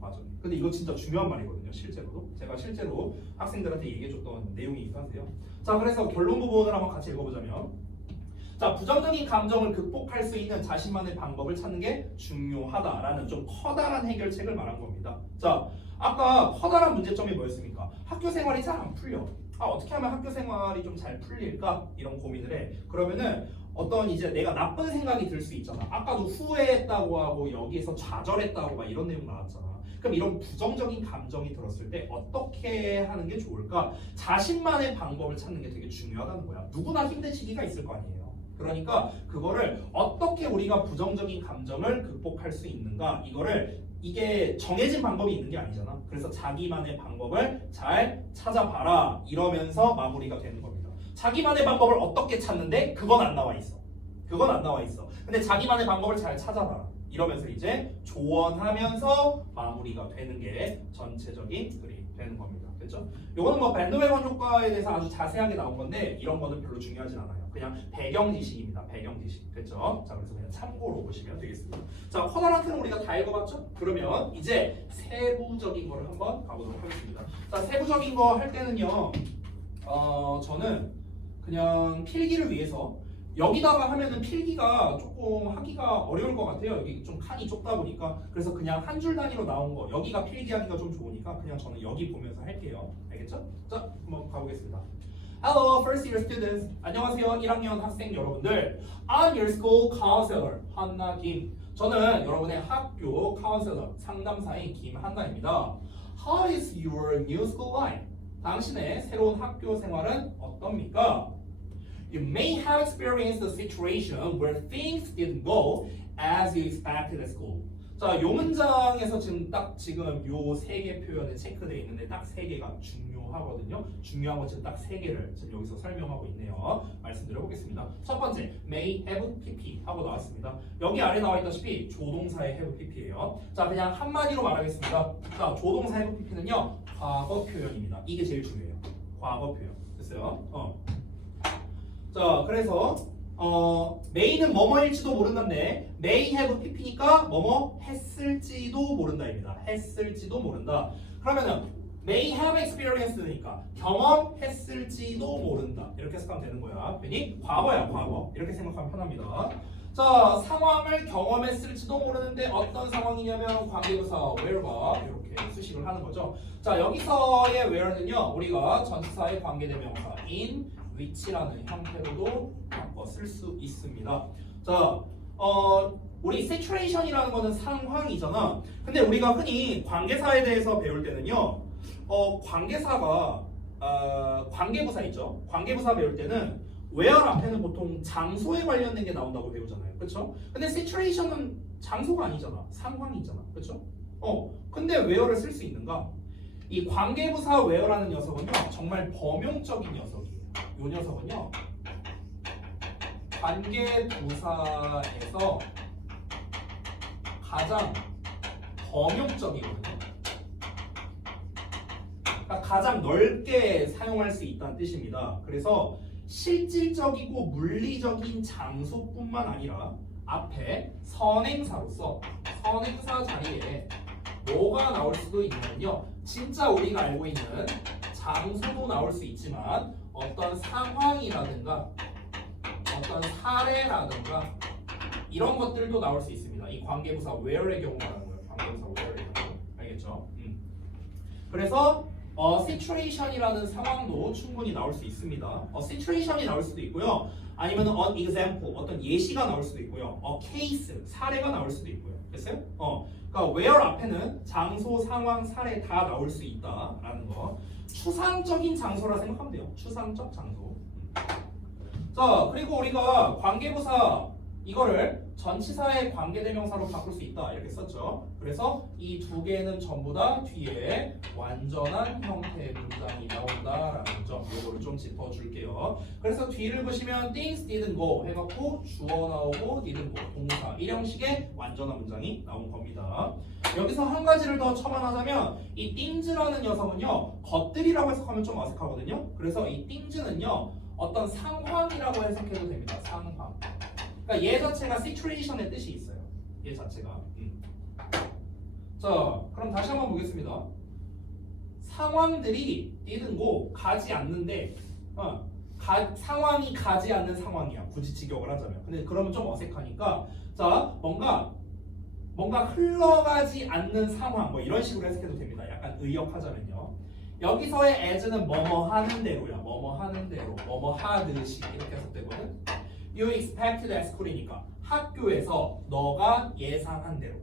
과정. 근데 이거 진짜 중요한 말이거든요. 실제로도. 제가 실제로 학생들한테 얘기해줬던 내용이기도 한데요. 자, 그래서 결론 부분을 한번 같이 읽어보자면, 자, 부정적인 감정을 극복할 수 있는 자신만의 방법을 찾는 게 중요하다라는 좀 커다란 해결책을 말한 겁니다. 자, 아까 커다란 문제점이 뭐였습니까? 학교 생활이 잘 안 풀려. 어떻게 하면 학교 생활이 좀 잘 풀릴까? 이런 고민을 해. 그러면은 어떤 이제 내가 나쁜 생각이 들 수 있잖아. 아까도 후회했다고 하고 여기에서 좌절했다고 막 이런 내용 나왔잖아. 그럼 이런 부정적인 감정이 들었을 때 어떻게 하는 게 좋을까? 자신만의 방법을 찾는 게 되게 중요하다는 거야. 누구나 힘든 시기가 있을 거 아니에요. 그러니까 그거를 어떻게 우리가 부정적인 감정을 극복할 수 있는가? 이게 정해진 방법이 있는 게 아니잖아. 그래서 자기만의 방법을 잘 찾아봐라. 이러면서 마무리가 되는 겁니다. 자기만의 방법을 어떻게 찾는데 그건 안 나와 있어. 그건 안 나와 있어. 근데 자기만의 방법을 잘 찾아봐라. 이러면서 이제 조언하면서 마무리가 되는 게 전체적인 글이 되는 겁니다. 됐죠? 요거는 뭐 밴드웨건 효과에 대해서 아주 자세하게 나온 건데 이런 거는 별로 중요하진 않아요. 그냥 배경 지식입니다. 배경 지식. 됐죠? 자, 그래서 그냥 참고로 보시면 되겠습니다. 자, 쿼드란트는 우리가 다 읽어봤죠? 그러면 이제 세부적인 거를 한번 가보도록 하겠습니다. 자, 세부적인 거 할 때는요. 저는 그냥 필기를 위해서 여기다가 하면은 필기가 조금 하기가 어려울 것 같아요. 여기 좀 칸이 좁다 보니까. 그래서 그냥 한 줄 단위로 나온 거 여기가 필기하기가 좀 좋으니까 그냥 저는 여기 보면서 할게요. 알겠죠? 자, 한번 가보겠습니다. Hello, first year students. 안녕하세요, 1학년 학생 여러분들. I'm your school counselor, 한나 김. 저는 여러분의 학교 카운셀러, 상담사인 김한나입니다. How is your new school life? 당신의 새로운 학교 생활은 어떻습니까? You may have experienced a situation where things didn't go as you expected at school. 자, 요 문장에서 지금 요 세 개 표현에 체크되어 있는데 딱 세 개가 중요하거든요. 중요한 거 지금 딱 세 개를 지금 여기서 설명하고 있네요. 말씀드려 보겠습니다. 첫 번째, may have pp 하고 나왔습니다. 여기 아래 나와 있다시피 조동사의 have pp예요. 자, 그냥 한마디로 말하겠습니다. 자, 조동사 have pp는요, 과거 표현입니다. 이게 제일 중요해요. 과거 표현. 됐어요? 자, 그래서 may는 뭐뭐일지도 모른다인데 may have pp니까 뭐뭐 했을지도 모른다입니다. 했을지도 모른다. 그러면은 may have experienced니까 경험했을지도 모른다. 이렇게 생각하면 되는 거야. 괜히 과거야, 과거. 이렇게 생각하면 편합니다. 자, 상황을 경험했을지도 모르는데 어떤 상황이냐면 관계부사 where가 이렇게 수식을 하는 거죠. 자, 여기서의 where는요, 우리가 전치사의 관계대명사 in which라는 형태로도 바꿔 쓸 수 있습니다. 자, 우리 situation이라는 거는 상황이잖아. 근데 우리가 흔히 관계사에 대해서 배울 때는요, 관계사가 관계부사 있죠. 관계부사 배울 때는 where 앞에는 보통 장소에 관련된 게 나온다고 배우잖아요. 그렇죠? 근데 situation은 장소가 아니잖아. 상황이잖아. 그렇죠? 근데 where를 쓸 수 있는가? 이 관계부사 where라는 녀석은요, 정말 범용적인 녀석이에요. 이 녀석은요, 관계부사에서 가장 범용적이거든요. 그러니까 가장 넓게 사용할 수 있다는 뜻입니다. 그래서 실질적이고 물리적인 장소뿐만 아니라 앞에 선행사로서 선행사 자리에 뭐가 나올 수도 있냐면요, 진짜 우리가 알고 있는 장소도 나올 수 있지만 어떤 상황이라든가 어떤 사례라든가 이런 것들도 나올 수 있습니다. 이 관계부사 where의 경우 말하는 거예요. 관계부사 where의 경우. 알겠죠? 그래서 situation이라는 상황도 충분히 나올 수 있습니다. situation이 나올 수도 있고요. 아니면 an example, 어떤 예시가 나올 수도 있고요. case, 사례가 나올 수도 있고요. 됐어요? 그러니까 where 앞에는 장소, 상황, 사례 다 나올 수 있다라는 거. 추상적인 장소라 생각하면 돼요. 추상적 장소. 자, 그리고 우리가 관계부사 이거를 전치사의 관계대명사로 바꿀 수 있다 이렇게 썼죠. 그래서 이 두 개는 전부 다 뒤에 완전한 형태의 문장이 나온다라는 점, 요거를 좀 짚어줄게요. 그래서 뒤를 보시면 things didn't go 해갖고 주어 나오고 didn't go 동사 이 형식의 완전한 문장이 나온 겁니다. 여기서 한 가지를 더 첨언하자면 이 things라는 녀석은요, 것들이라고 해석하면 좀 어색하거든요. 그래서 이 things는요, 어떤 상황이라고 해석해도 됩니다. 상황. 그러니까 얘 자체가 situation의 뜻이 있어요. 얘 자체가. 자, 그럼 다시 한번 보겠습니다. 상황들이 didn't go, 가지 않는데 상황이 가지 않는 상황이야. 굳이 직역을 하자면. 근데 그러면 좀 어색하니까 자, 뭔가 흘러가지 않는 상황 뭐 이런 식으로 해석해도 됩니다. 약간 의역하자면요. 여기서의 as는 뭐뭐 하는 대로야. 뭐뭐 하는 대로, 뭐뭐 하듯이 이렇게 해석되거든. You expected at school이니까 학교에서 너가 예상한 대로.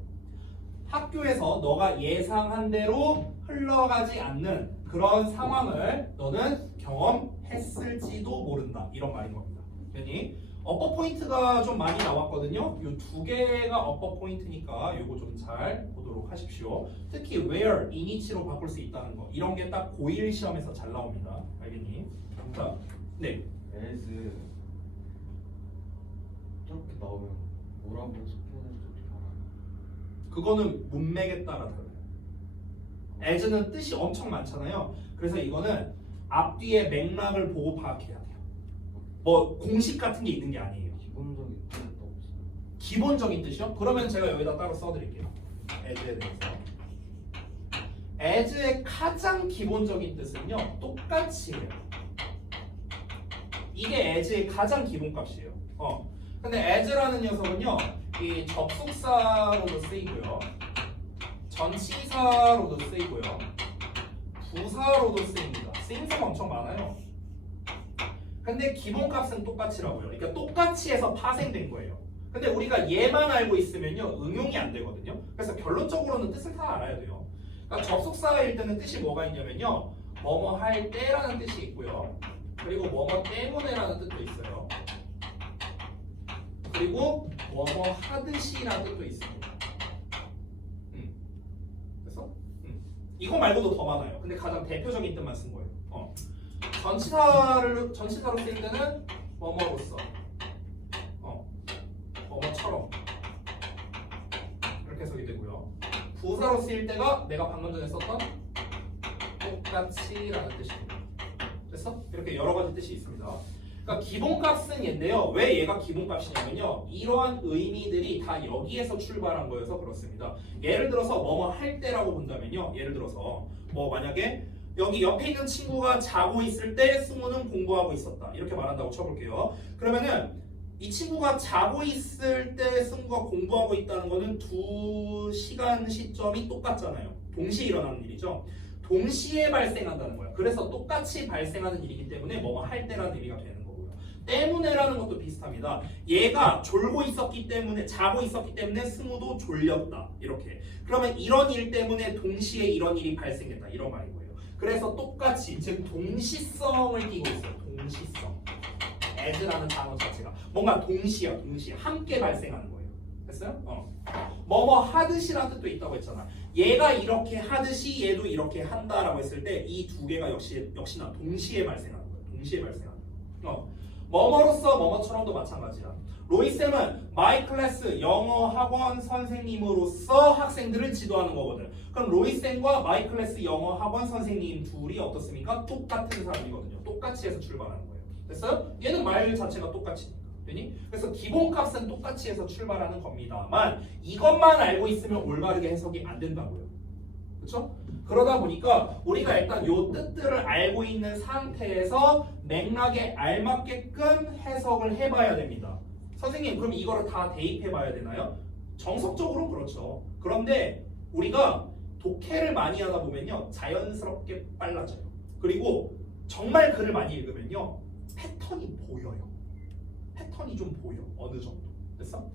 학교에서 너가 예상한 대로 흘러가지 않는 그런 상황을 너는 경험했을지도 모른다. 이런 말인 겁니다. 괜히 어퍼 포인트가 좀 많이 나왔거든요. 이 두 개가 어퍼 포인트니까 이거 좀 잘 보도록 하십시오. 특히 where, in이치로 바꿀 수 있다는 거 이런 게 딱 고1 시험에서 잘 나옵니다. 알겠니? 자, 네. as 이렇게 나오면 뭐라고 해석해야 될지 어떻게 알아요? 그거는 문맥에 따라 달라요. as는 뜻이 엄청 많잖아요. 그래서 이거는 앞뒤의 맥락을 보고 파악해야 돼요. 뭐 공식 같은 게 있는 게 아니에요. 기본적인 뜻도 없어요. 기본적인 뜻이요? 그러면 제가 여기다 따로 써드릴게요. as에 대해서. as의 가장 기본적인 뜻은요, 똑같이 해요. 이게 as의 가장 기본값이에요. 근데 as라는 녀석은요, 이 접속사로도 쓰이고요, 전치사로도 쓰이고요, 부사로도 쓰입니다. 쓰임새가 엄청 많아요. 근데 기본값은 똑같이라고요. 그러니까 똑같이 해서 파생된 거예요. 근데 우리가 얘만 알고 있으면요, 응용이 안 되거든요. 그래서 결론적으로는 뜻을 다 알아야 돼요. 그러니까 접속사일 때는 뜻이 뭐가 있냐면요, 뭐뭐 할 때라는 뜻이 있고요, 그리고 뭐뭐 때문에라는 뜻도 있어요. 그리고 뭐뭐 하듯이라는 뜻도 있습니다. 그래서 이거 말고도 더 많아요. 근데 가장 대표적인 뜻만 쓴 거예요. 전치사로 쓰일 때는 뭐뭐로서, 뭐뭐처럼 이렇게 해석이 되고요. 부사로 쓰일 때가 내가 방금 전에 썼던 똑같이라는 뜻입니다. 됐어? 이렇게 여러 가지 뜻이 있습니다. 그러니까 기본값은 얘인데요. 왜 얘가 기본값이냐면요, 이러한 의미들이 다 여기에서 출발한 거여서 그렇습니다. 예를 들어서 뭐뭐 할 때라고 본다면요, 예를 들어서 뭐 만약에 여기 옆에 있는 친구가 자고 있을 때 승우는 공부하고 있었다, 이렇게 말한다고 쳐볼게요. 그러면은 이 친구가 자고 있을 때 승우가 공부하고 있다는 거는 두 시간 시점이 똑같잖아요. 동시에 일어나는 일이죠. 동시에 발생한다는 거야. 그래서 똑같이 발생하는 일이기 때문에 뭐뭐 할 때라는 의미가 되는 거고요. 때문에라는 것도 비슷합니다. 얘가 졸고 있었기 때문에, 자고 있었기 때문에 승우도 졸렸다, 이렇게. 그러면 이런 일 때문에 동시에 이런 일이 발생했다, 이런 말인 거예요. 그래서 똑같이, 즉 동시성을 띠고 있어요. 동시성. as라는 단어 자체가 뭔가 동시에 함께 발생하는 거예요. 됐어요? 뭐뭐 하듯이라는 뜻도 있다고 했잖아. 얘가 이렇게 하듯이 얘도 이렇게 한다라고 했을 때 이 두 개가 역시나 동시에 발생하는 거예요. 동시에 발생하는 거예요. 뭐뭐로서 뭐뭐처럼도 마찬가지야. 로이쌤은 마이 클래스 영어 학원 선생님으로서 학생들을 지도하는 거거든. 그럼 로이쌤과 마이 클래스 영어 학원 선생님 둘이 어떻습니까? 똑같은 사람이거든요. 똑같이 해서 출발하는 거예요. 됐어요? 얘는 말 자체가 똑같으니까. 되니? 그래서 기본값은 똑같이 해서 출발하는 겁니다만 이것만 알고 있으면 올바르게 해석이 안 된다고요. 그렇죠? 그러다 보니까 우리가 일단 요 뜻들을 알고 있는 상태에서 맥락에 알맞게끔 해석을 해봐야 됩니다. 선생님, 그럼 이거를 다 대입해봐야 되나요? 정석적으로 그렇죠. 그런데 우리가 독해를 많이 하다 보면요, 자연스럽게 빨라져요. 그리고 정말 글을 많이 읽으면요, 패턴이 보여요. 패턴이 좀 보여. 어느 정도. 됐어?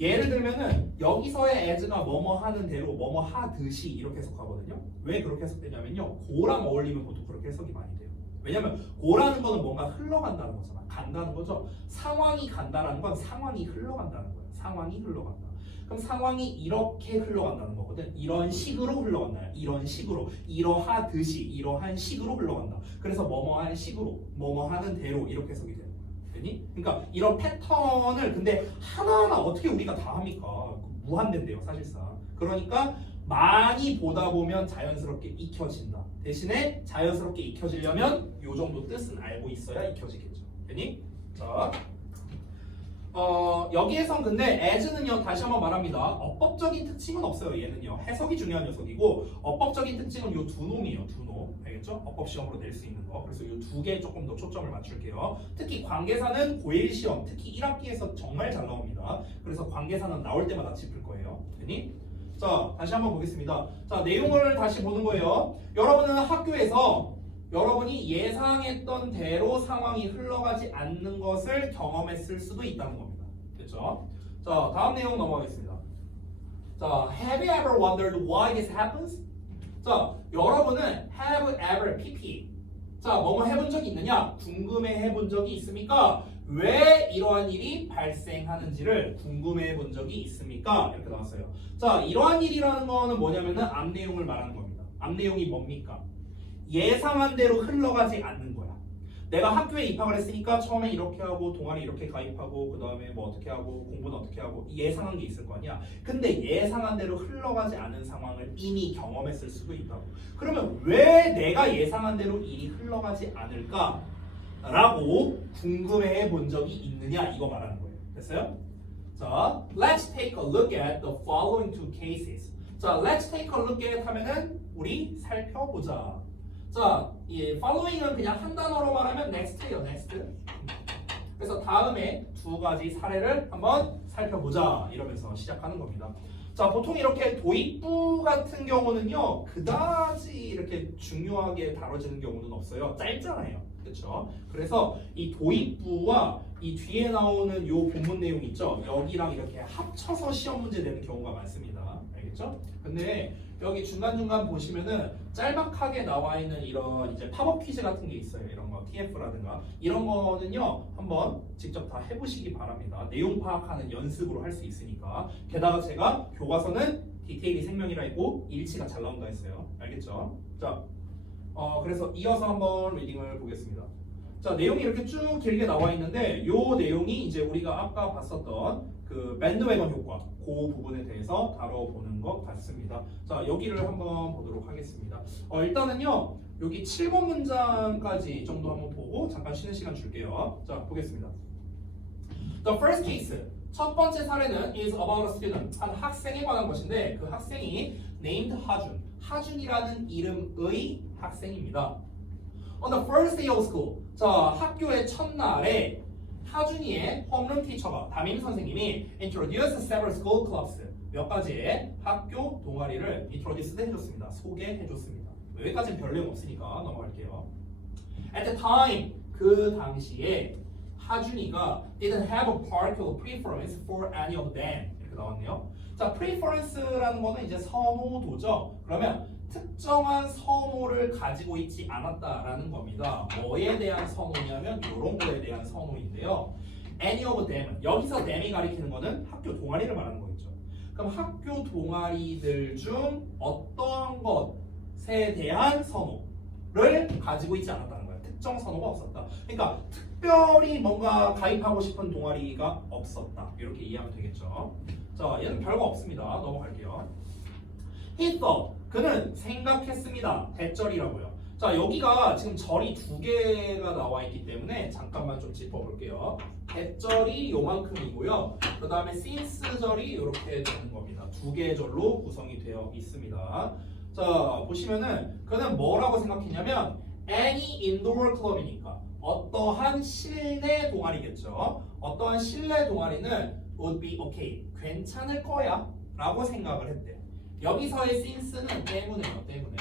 예를 들면은 여기서의 as가 뭐뭐 하는 대로 뭐뭐 하듯이 이렇게 해석하거든요. 왜 그렇게 해석되냐면요, 고랑 어울리면 보통 그렇게 해석이 많이 돼요. 왜냐면 고라는 거는 뭔가 흘러간다는 거잖아. 간다는 거죠. 상황이 간다라는 건 상황이 흘러간다는 거예요. 상황이 흘러간다. 그럼 상황이 이렇게 흘러간다는 거거든. 이런 식으로 흘러간다. 이런 식으로, 이러하듯이, 이러한 식으로 흘러간다. 그래서 뭐뭐한 식으로, 뭐뭐하는 대로 이렇게 해석이 되는 거야. 되니? 그러니까 이런 패턴을 근데 하나하나 어떻게 우리가 다 합니까? 무한대인데요, 사실상. 그러니까 많이 보다 보면 자연스럽게 익혀진다. 대신에 자연스럽게 익혀지려면 이 정도 뜻은 알고 있어야 익혀지겠죠. 되니? 자. 여기에선 근데 as는요, 다시 한번 말합니다. 어법적인 특징은 없어요. 얘는요, 해석이 중요한 녀석이고 어법적인 특징은 요 두 놈이에요. 두 놈. 알겠죠? 어법 시험으로 낼 수 있는 거. 그래서 요 두 개 조금 더 초점을 맞출게요. 특히 관계사는 고1 시험, 특히 1학기에서 정말 잘 나옵니다. 그래서 관계사는 나올 때마다 짚을 거예요. 되니? 자, 다시 한번 보겠습니다. 자, 내용을 다시 보는 거예요. 여러분은 학교에서 여러분이 예상했던 대로 상황이 흘러가지 않는 것을 경험했을 수도 있다는 겁니다. 됐죠? 자, 다음 내용 넘어가겠습니다. 자, have you ever wondered why this happens? 자, 여러분은 have ever pp. 자, 뭐뭐 해본 적이 있느냐? 궁금해 해본 적이 있습니까? 왜 이러한 일이 발생하는지를 궁금해 본 적이 있습니까? 이렇게 나왔어요. 자, 이러한 일이라는 거는 뭐냐면은 앞 내용을 말하는 겁니다. 앞 내용이 뭡니까? 예상한 대로 흘러가지 않는 거야. 내가 학교에 입학을 했으니까 처음에 이렇게 하고 동아리 이렇게 가입하고 그 다음에 뭐 어떻게 하고 공부는 어떻게 하고 예상한 게 있을 거 아니야. 근데 예상한 대로 흘러가지 않은 상황을 이미 경험했을 수도 있다고. 그러면 왜 내가 예상한 대로 일이 흘러가지 않을까? 라고 궁금해 본 적이 있느냐 이거 말하는 거예요. 됐어요? 자, let's take a look at the following two cases. 자, let's take a look at 하면은 우리 살펴보자. 자, 이 following은 그냥 한 단어로 말하면 next예요, next. 그래서 다음에 두 가지 사례를 한번 살펴보자 이러면서 시작하는 겁니다. 자, 보통 이렇게 도입부 같은 경우는요, 그다지 이렇게 중요하게 다뤄지는 경우는 없어요. 짧잖아요. 그렇죠? 그래서 이 도입부와 이 뒤에 나오는 요 본문 내용 있죠? 여기랑 이렇게 합쳐서 시험 문제 내는 경우가 많습니다. 알겠죠? 근데 여기 중간중간 보시면은 짤막하게 나와 있는 이런 이제 팝업 퀴즈 같은 게 있어요. 이런 거 TF라든가 이런 거는요 한번 직접 다 해보시기 바랍니다. 내용 파악하는 연습으로 할 수 있으니까. 게다가 제가 교과서는 디테일이 생명이라 했고 일치가 잘 나온다 했어요. 알겠죠? 자, 그래서 이어서 한번 리딩을 보겠습니다. 자, 내용이 이렇게 쭉 길게 나와 있는데 요 내용이 이제 우리가 아까 봤었던 그 밴드웨건 효과 그 부분에 대해서 다뤄보는 것 같습니다. 자, 여기를 한번 보도록 하겠습니다. 일단은요 여기 7번 문장까지 정도 한번 보고 잠깐 쉬는 시간 줄게요. 자, 보겠습니다. The first case, 첫 번째 사례는 is about a student, 한 학생에 관한 것인데 그 학생이 named 하준, 하준이라는 이름의 학생입니다. On the first day of school, 자, 학교의 첫날에 하준이의 홈런 티처가 담임 선생님이 introduced several school clubs, 몇 가지의 학교 동아리를 introduce 해줬습니다. 소개해줬습니다. 여기까지는 별 내용 없으니까 넘어갈게요. At the time, 그 당시에 하준이가 didn't have a particular preference for any of them. 이렇게 나왔네요. 자, preference라는 거는 이제 선호도죠. 그러면 특정한 선호를 가지고 있지 않았다라는 겁니다. 뭐에 대한 선호냐면 이런 거에 대한 선호인데요. Any of them, 여기서 them이 가리키는 거는 학교 동아리를 말하는 거겠죠. 그럼 학교 동아리들 중 어떠한 것에 대한 선호를 가지고 있지 않았다는 거예요. 특정 선호가 없었다. 그러니까 특별히 뭔가 가입하고 싶은 동아리가 없었다. 이렇게 이해하면 되겠죠. 자, 얘는 별거 없습니다. 넘어갈게요. He thought, 그는 생각했습니다. 대절이라고요. 자, 여기가 지금 절이 두 개가 나와 있기 때문에 잠깐만 좀 짚어볼게요. 대절이 요만큼이고요. 그 다음에 since 절이 이렇게 되는 겁니다. 두 개의 절로 구성이 되어 있습니다. 자, 보시면은 그는 뭐라고 생각했냐면 any indoor club이니까 어떠한 실내 동아리겠죠. 어떠한 실내 동아리는 would be okay, 괜찮을 거야 라고 생각을 했대요. 여기서의 since는 때문에요. 때문에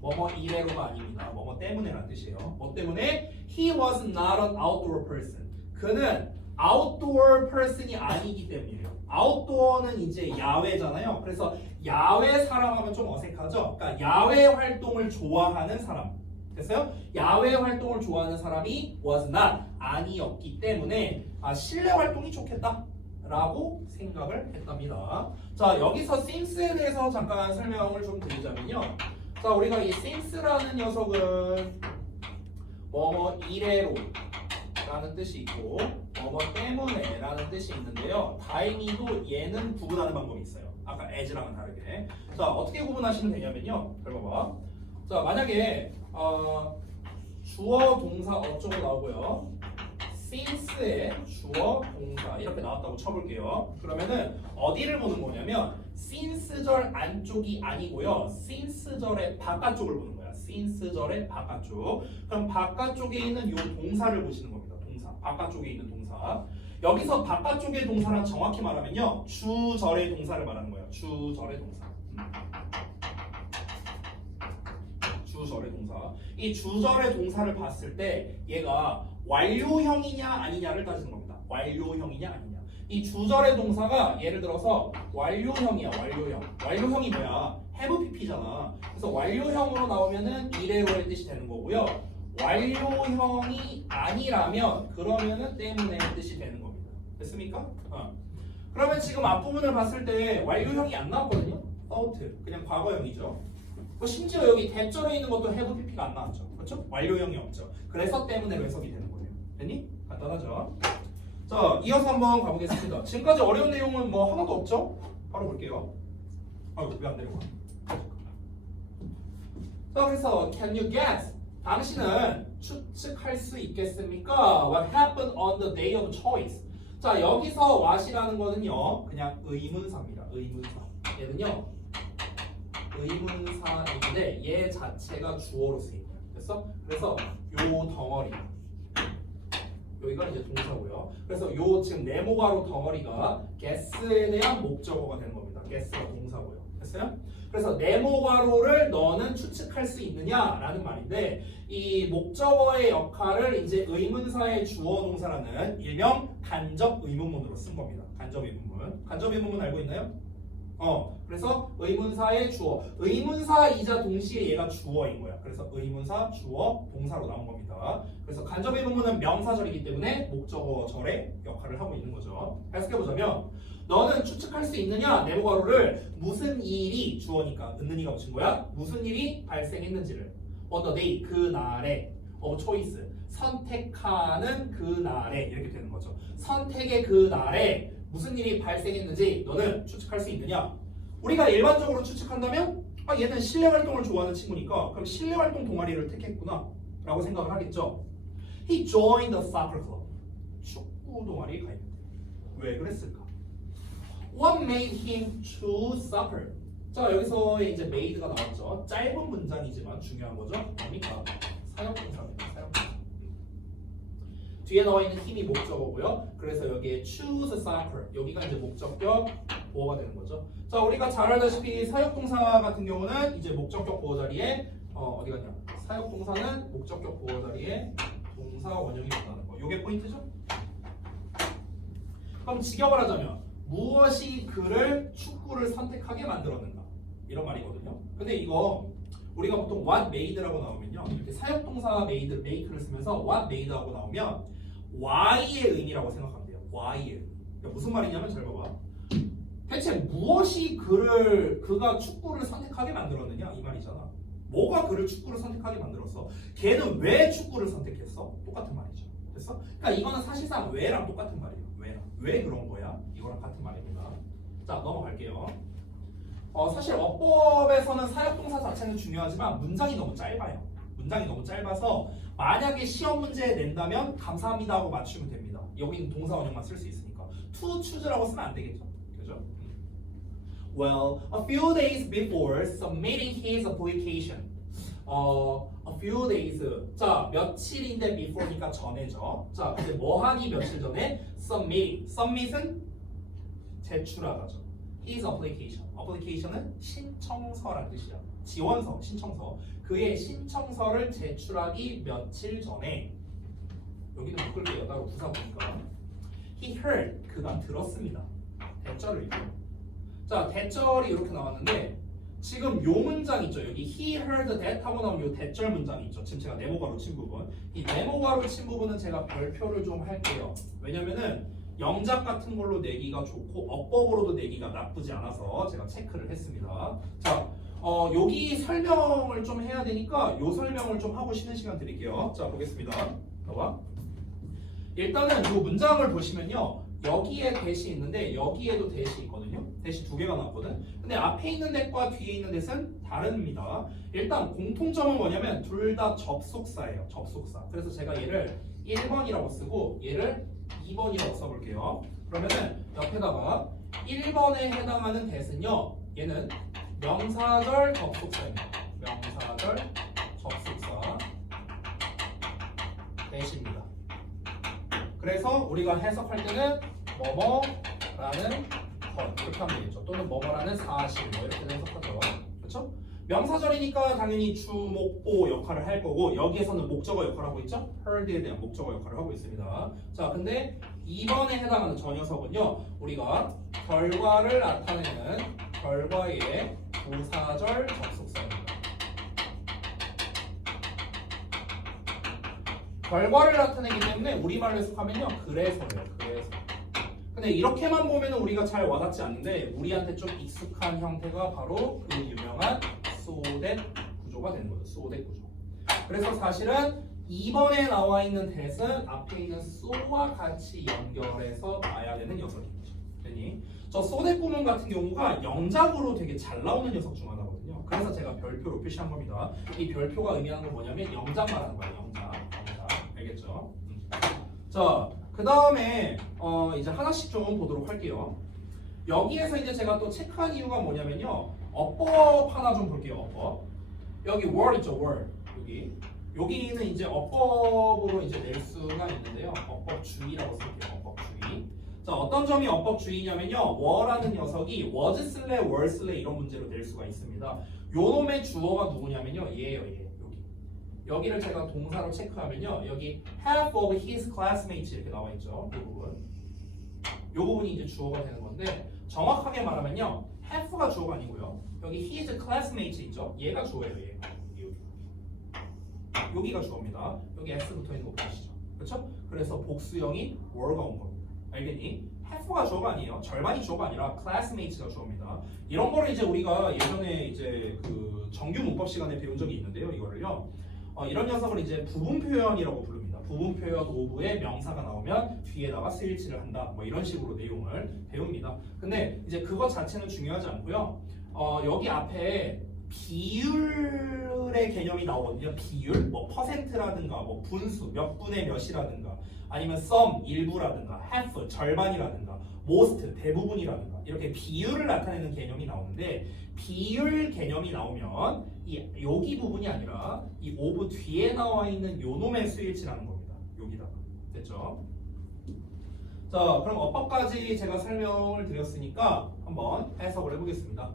뭐뭐 이래로가 아닙니다. 뭐뭐 때문에라는 뜻이에요. 뭐 때문에? He was not an outdoor person. 그는 outdoor person이 아니기 때문이에요. outdoor는 이제 야외잖아요. 그래서 야외 사람 하면 좀 어색하죠. 그러니까 야외 활동을 좋아하는 사람. 됐어요? 야외 활동을 좋아하는 사람이 was not, 아니었기 때문에 실내 활동이 좋겠다 라고 생각을 했답니다. 자, 여기서 since에 대해서 잠깐 설명을 좀 드리자면요. 자, 우리가 이 since라는 녀석은 뭐뭐 이래로 라는 뜻이 있고 뭐뭐 때문에 라는 뜻이 있는데요. 다행히도 얘는 구분하는 방법이 있어요. 아까 as랑은 다르게. 자, 어떻게 구분하시면 되냐면요. 잘 봐봐. 자, 만약에 주어 동사 어쩌고 나오고요. since의 주어 동사 이렇게 나왔다고 쳐볼게요. 그러면은 어디를 보는 거냐면 since절 안쪽이 아니고요. since절의 바깥쪽을 보는 거야. since절의 바깥쪽. 그럼 바깥쪽에 있는 요 동사를 보시는 겁니다. 동사. 바깥쪽에 있는 동사. 여기서 바깥쪽의 동사란 정확히 말하면요. 주절의 동사를 말하는 거예요. 주절의 동사. 주절의 동사. 이 주절의 동사를 봤을 때 얘가 완료형이냐 아니냐를 따지는 겁니다. 완료형이냐 아니냐. 이 이 주절의 동사가 예를 들어서 완료형이야. 완료형이 뭐야? have pp잖아. 그래서 완료형으로 나오면은 이래로의 뜻이 되는 거고요. 완료형이 아니라면 그러면은 때문에 뜻이 되는 겁니다. 됐습니까? 그러면 지금 앞부분을 봤을 때 완료형이 안 나왔거든요. thought 그냥 과거형이죠. 심지어 여기 대절에 있는 것도 have pp가 안 나왔죠. 그렇죠? 완료형이 없죠. 그래서 때문에로 해석이 되는 거예요. 됐니? 간단하죠? 자, 이어서 한번 가보겠습니다. 지금까지 어려운 내용은 뭐 하나도 없죠? 바로 볼게요. 왜 안 내려가? 자, 그래서 can you guess? 당신은 추측할 수 있겠습니까? What happened on the day of choice? 자, 여기서 what이라는 거는요, 그냥 의문사입니다. 의문사. 얘는요, 의문사인데 얘 자체가 주어로 쓰입니다. 됐어? 그래서 요 덩어리. 여기가 이제 동사고요. 그래서 요 지금 네모가로 덩어리가 guess에 대한 목적어가 되는 겁니다. guess가 동사고요. 됐어요? 그래서 네모가로를 너는 추측할 수 있느냐라는 말인데 이 목적어의 역할을 이제 의문사의 주어 동사라는 일명 간접 의문문으로 쓴 겁니다. 간접 의문문. 간접 의문문 알고 있나요? 그래서 의문사의 주어. 의문사이자 동시에 얘가 주어인 거야. 그래서 의문사, 주어, 동사로 나온 겁니다. 그래서 간접 의문문은 명사절이기 때문에 목적어절의 역할을 하고 있는 거죠. 해석해보자면 너는 추측할 수 있느냐? 네모가로를 무슨 일이 주어니까 있는 이가 붙인 거야. 무슨 일이 발생했는지를 on the day 그날에 of choice 선택하는 그날에 이렇게 되는 거죠. 선택의 그날에 무슨 일이 발생했는지 너는 추측할 수 있느냐? 우리가 일반적으로 추측한다면 얘는 실내활동을 좋아하는 친구니까 그럼 실내활동 동아리를 택했구나 라고 생각을 하겠죠. He joined the soccer club. 축구 동아리에 가입했대요. 왜 그랬을까? What made him choose soccer? 자, 여기서 이제 made가 나왔죠. 짧은 문장이지만 중요한 거죠. 뭡니까? 사역동사입니다. 사역동사. 뒤에 나와 있는 힘이 목적어고요. 그래서 여기에 choose soccer 여기가 이제 목적격 보어가 되는 거죠. 자, 우리가 잘 알다시피 사역동사 같은 경우는 이제 목적격 보어 자리에 어디 갔냐? 사역동사는 목적격 보어 자리에 동사 원형이 나타나는 거. 요게 포인트죠? 그럼 직역을 하자면 무엇이 그를 축구를 선택하게 만들었는가? 이런 말이거든요. 근데 이거 우리가 보통 what made라고 나오면요. 이렇게 사역동사 made, make를 쓰면서 what made하고 나오면 why의 의미라고 생각하면 돼요. why의 의미. 그러니까 무슨 말이냐면 잘 봐봐. 대체 무엇이 그가 축구를 선택하게 만들었느냐 이 말이잖아. 뭐가 그를 축구를 선택하게 만들었어? 걔는 왜 축구를 선택했어? 똑같은 말이죠. 됐어? 그러니까 이거는 사실상 왜랑 똑같은 말이에요. 왜 그런 거야? 이거랑 같은 말입니다. 자, 넘어갈게요. 사실 어법에서는 사역동사 자체는 중요하지만 문장이 너무 짧아요. 문장이 너무 짧아서 만약에 시험 문제 낸다면 감사합니다 하고 맞추면 됩니다. 여기는 동사 원형만 쓸 수 있으니까 to choose라고 쓰면 안 되겠죠. 그죠? Well, a few days before submitting his application. A few days. 자, 며칠인데 before니까 전에죠. 자, 근데 뭐 하기 며칠 전에? submitting. submit은 제출하다죠. his application. application은 신청서라는 뜻이야. 지원서, 신청서. 그의 신청서를 제출하기 며칠 전에 여기는 묶을게요. 따로 부사 보니까 he heard. 그가 들었습니다. 대절을 읽고. 자, 대절이 이렇게 나왔는데 지금 요 문장 있죠. 여기 he heard that 하고 나온 요 대절 문장 있죠. 지금 제가 네모가로 친 부분. 이 네모가로 친 부분은 제가 별표를 좀 할게요. 왜냐면은 영작 같은 걸로 내기가 좋고 어법으로도 내기가 나쁘지 않아서 제가 체크를 했습니다. 자, 여기 설명을 좀 해야 되니까 요 설명을 좀 하고 쉬는 시간 드릴게요. 자, 보겠습니다. 봐봐. 일단은 요 문장을 보시면요. 여기에 대시 있는데 여기에도 대시 있거든요. 대시 두 개가 나왔거든. 근데 앞에 있는 뎃과 뒤에 있는 뎃은 다릅니다. 일단 공통점은 뭐냐면 둘 다 접속사예요. 접속사. 그래서 제가 얘를 1번이라고 쓰고 얘를 2번이라고 써볼게요. 그러면은 옆에다가 1번에 해당하는 대신요. 얘는 명사절 접속사입니다. 명사절 접속사 대시입니다. 그래서 우리가 해석할 때는 뭐뭐라는 것 이렇게 하면 되겠죠. 또는 뭐뭐라는 사실 뭐 이렇게 해석하죠. 그렇죠? 명사절이니까 당연히 주, 목, 보 역할을 할 거고 여기에서는 목적어 역할을 하고 있죠? heard에 대한 목적어 역할을 하고 있습니다. 자, 근데 2번에 해당하는 저 녀석은요. 우리가 결과를 나타내는 결과의 부사절 접속사입니다. 결과를 나타내기 때문에 우리말로 해석하면요. 그래서예요. 그래서. 근데 이렇게만 보면은 우리가 잘 와닿지 않는데 우리한테 좀 익숙한 형태가 바로 그 유명한 so that 구조가 되는 거죠. so that 구조. 그래서 사실은 2번에 나와 있는 that은 앞에 있는 so와 같이 연결해서 봐야 되는 녀석입니다. 그러니 저 so that 부분 같은 경우가 영작으로 되게 잘 나오는 녀석 중 하나거든요. 그래서 제가 별표로 표시한 겁니다. 이 별표가 의미하는 건 뭐냐면 영작 말하는 거예요. 영작. 알겠죠? 자, 그 다음에 이제 하나씩 좀 보도록 할게요. 여기에서 이제 제가 또 체크한 이유가 뭐냐면요. 어법 하나 좀 볼게요. 어법. 여기 word 있죠, word. 여기는 이제 어법으로 이제 낼 수가 있는데요. 어법주의라고 쓸게요. 어법주의. 자, 어떤 점이 어법주의냐면요. w어라는 녀석이 was 쓸래, were 쓸래 이런 문제로 낼 수가 있습니다. 요 놈의 주어가 누구냐면요. 얘예요, 얘. 여기를 제가 동사로 체크하면요. 여기 half of his classmates 이렇게 나와 있죠. 이 부분. 이 부분이 이제 주어가 되는 건데 정확하게 말하면요. half가 주어가 아니고요. 여기 his classmates 있죠. 얘가 주어예요. 얘가. 여기가 주어입니다. 여기 s 붙어 있는 거 보이시죠? 그렇죠? 그래서 복수형이 were가 온 겁니다. 알겠니? half가 주어가 아니에요. 절반이 주어가 아니라 classmates가 주어입니다. 이런 거를 이제 우리가 예전에 이제 그 정규 문법 시간에 배운 적이 있는데요. 이거를요. 이런 녀석을 이제 부분 표현이라고 부릅니다. 부분 표현 오브에 명사가 나오면 뒤에다가 스위치를 한다. 뭐 이런 식으로 내용을 배웁니다. 근데 이제 그것 자체는 중요하지 않고요. 여기 앞에 비율의 개념이 나오거든요. 비율, 뭐 퍼센트라든가, 뭐 분수, 몇 분의 몇이라든가, 아니면 some 일부라든가, half 절반이라든가, most 대부분이라든가 이렇게 비율을 나타내는 개념이 나오는데 비율 개념이 나오면 여기 부분이 아니라 이 of 뒤에 나와 있는 요놈의 스위치라는 겁니다. 여기다가 됐죠? 자, 그럼 어법까지 제가 설명을 드렸으니까 한번 해석을 해보겠습니다.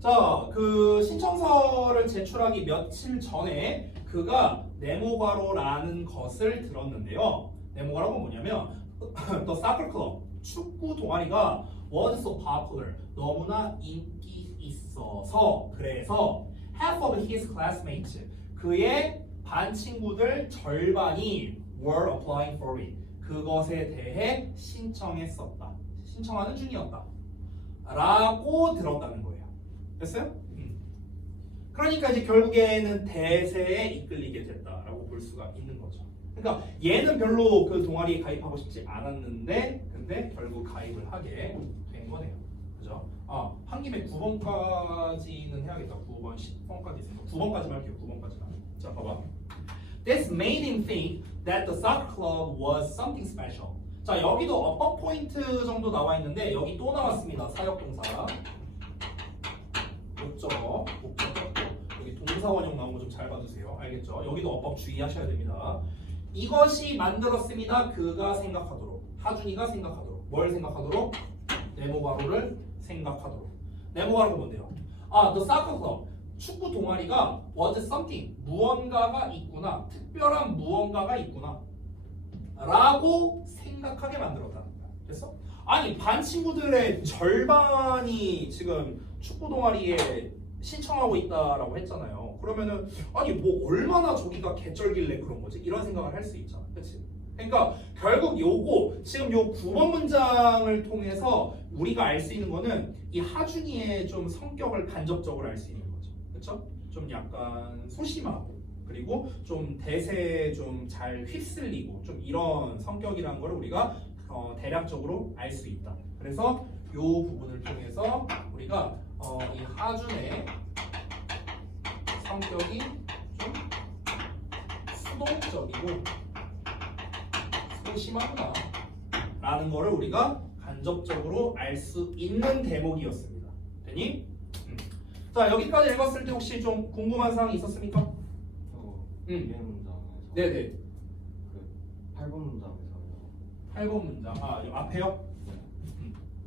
자, 그 신청서를 제출하기 며칠 전에 그가 네모괄호라는 것을 들었는데요. 네모괄호가 뭐냐면 The soccer club, 축구 동아리가 was so popular, 너무나 인기 있어서 그래서 half of his classmates, 그의 반 친구들 절반이 were applying for it, 그것에 대해 신청했었다. 신청하는 중이었다. 라고 들었다는 거예요. 됐어요? 그러니까 이제 결국에는 대세에 이끌리게 됐다라고 볼 수가 있는 거죠. 그러니까 얘는 별로 그 동아리에 가입하고 싶지 않았는데 근데 결국 가입을 하게 된 거네요. 그죠? 한 김에 9번까지는 해야겠다. 9번, 10번까지 있으니까 9번까지만 할게요. 9번까지만. 자, 봐봐. This made him think that the soccer club was something special. 자, 여기도 어법 포인트 정도 나와 있는데 여기 또 나왔습니다. 사역동사. 목적어, 여기 동사 원형 나온 거 좀 잘 봐주세요. 알겠죠? 여기도 어법 주의하셔야 됩니다. 이것이 만들었습니다. 그가 생각하도록, 하준이가 생각하도록, 뭘 생각하도록? 네모괄호를 생각하도록. 네모괄호가 뭔데요? The soccer club, 축구 동아리가 was something, 무언가가 있구나, 특별한 무언가가 있구나 라고 생각하게 만들었다는 거야. 됐어? 아니, 반 친구들의 절반이 지금 축구 동아리에 신청하고 있다라고 했잖아요. 그러면은 아니 뭐 얼마나 저기가 개쩔길래 그런 거지? 이런 생각을 할 수 있잖아. 그렇지? 그러니까 결국 요거 지금 요 9번 문장을 통해서 우리가 알 수 있는 거는 이 하준이의 좀 성격을 간접적으로 알 수 있는 거죠. 그렇죠? 좀 약간 소심하고 그리고 좀 대세에 좀 잘 휩쓸리고 좀 이런 성격이라는 걸 우리가 대략적으로 알 수 있다. 그래서 요 부분을 통해서 우리가 이 하준의 성격이 좀 수동적이고 소심하구나 라는 거를 우리가 간접적으로 알 수 있는 대목이었습니다. 되니? 자, 여기까지 읽었을 때 혹시 좀 궁금한 사항이 있었습니까? 위에 문장에서 네네. 그 8번 문장에서요. 8번 문장. 이 앞에요? 네.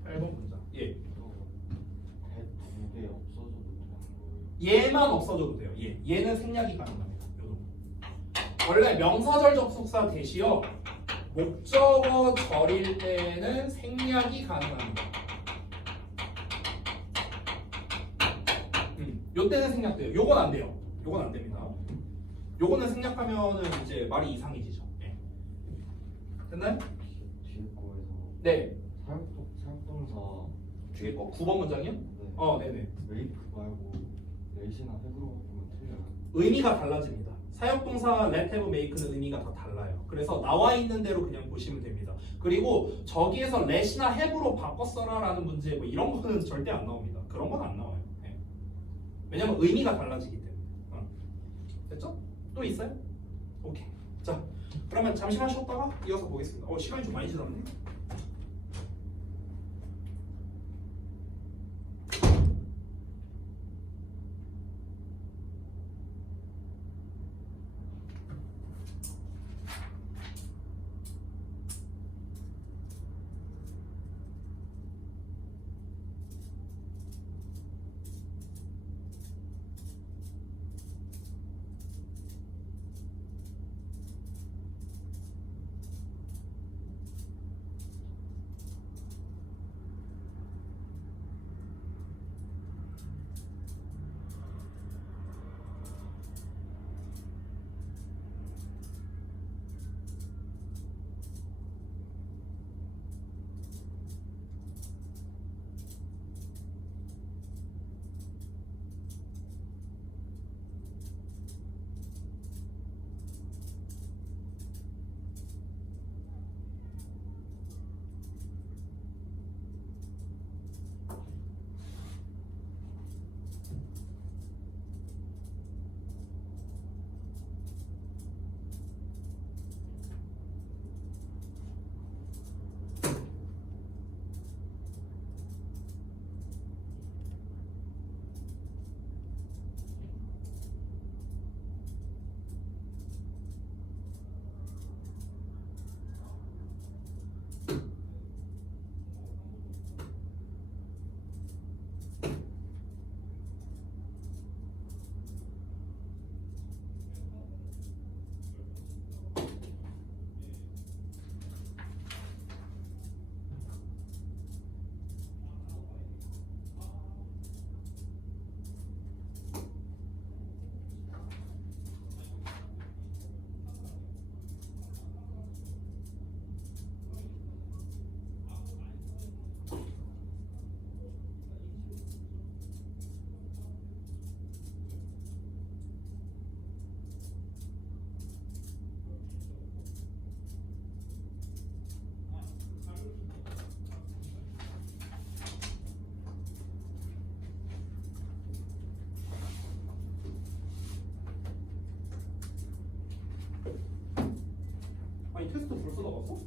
8번 문장. 예. 대 2개 없어져도 되는 거예요. 얘만 없어져도 돼요. 얘는 생략이 가능합니다. 요거. 원래 명사절 접속사 대시어 목적어 절일 때는 생략이 가능합니다. 요 때는 생략돼요. 요건 안 돼요. 요건 안 됩니다. 요거는 생략하면은 이제 말이 이상해지죠. 예. 됐나요? 뒤에 거에서 네. 사용동사 뒤에 거 9번 문장이요? 네. 네네. 메이크 말고 렛이나 해브로 바꾸면 틀려요. 의미가 달라집니다. 사역동사 let, have, make는 의미가 다 달라요. 그래서 나와 있는 대로 그냥 보시면 됩니다. 그리고 저기에서 let이나 have로 바꿨어라 라는 문제 뭐 이런 거는 절대 안 나옵니다. 그런 건 안 나와요. 네. 왜냐면 의미가 달라지기 때문에. 됐죠? 또 있어요? 오케이. 자, 그러면 잠시만 쉬었다가 이어서 보겠습니다. 시간이 좀 많이 지났네. 아니 테스트 벌써 나왔어?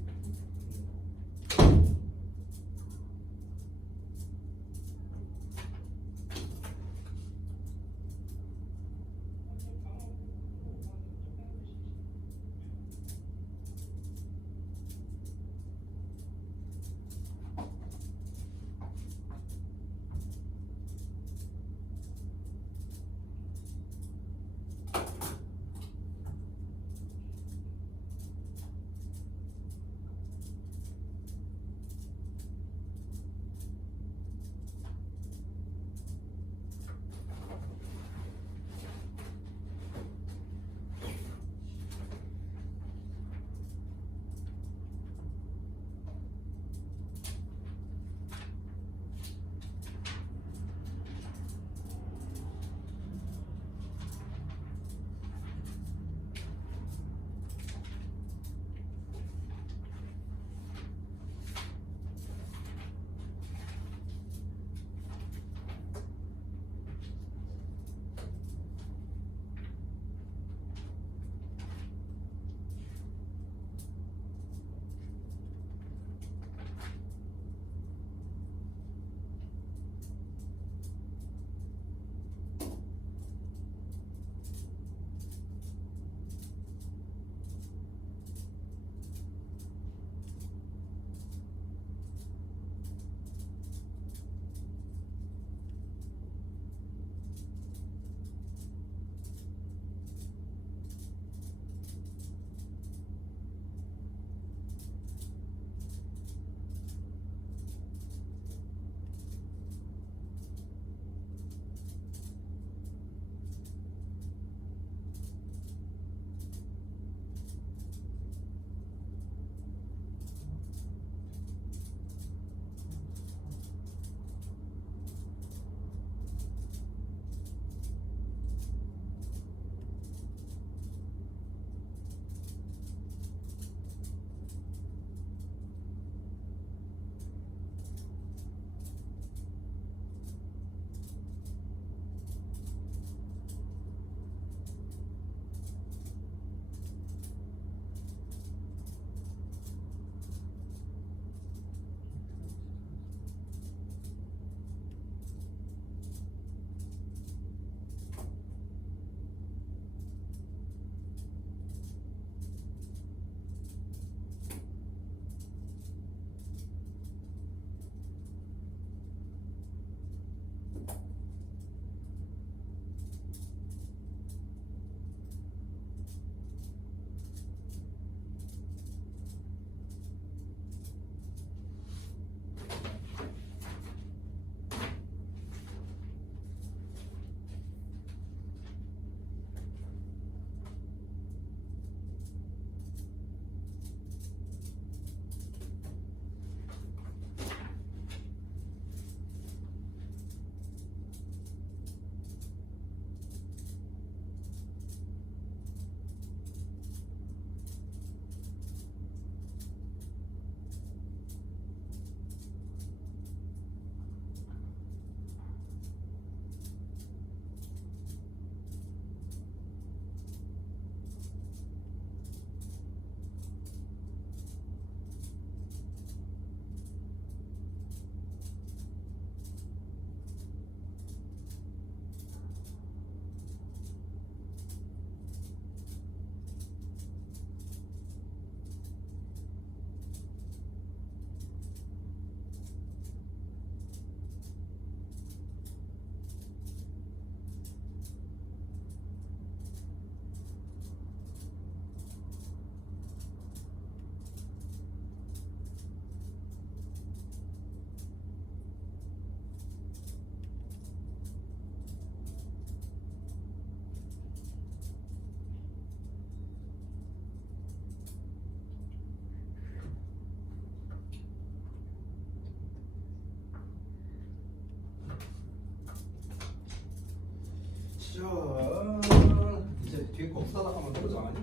북사다 하면 그러지 않니?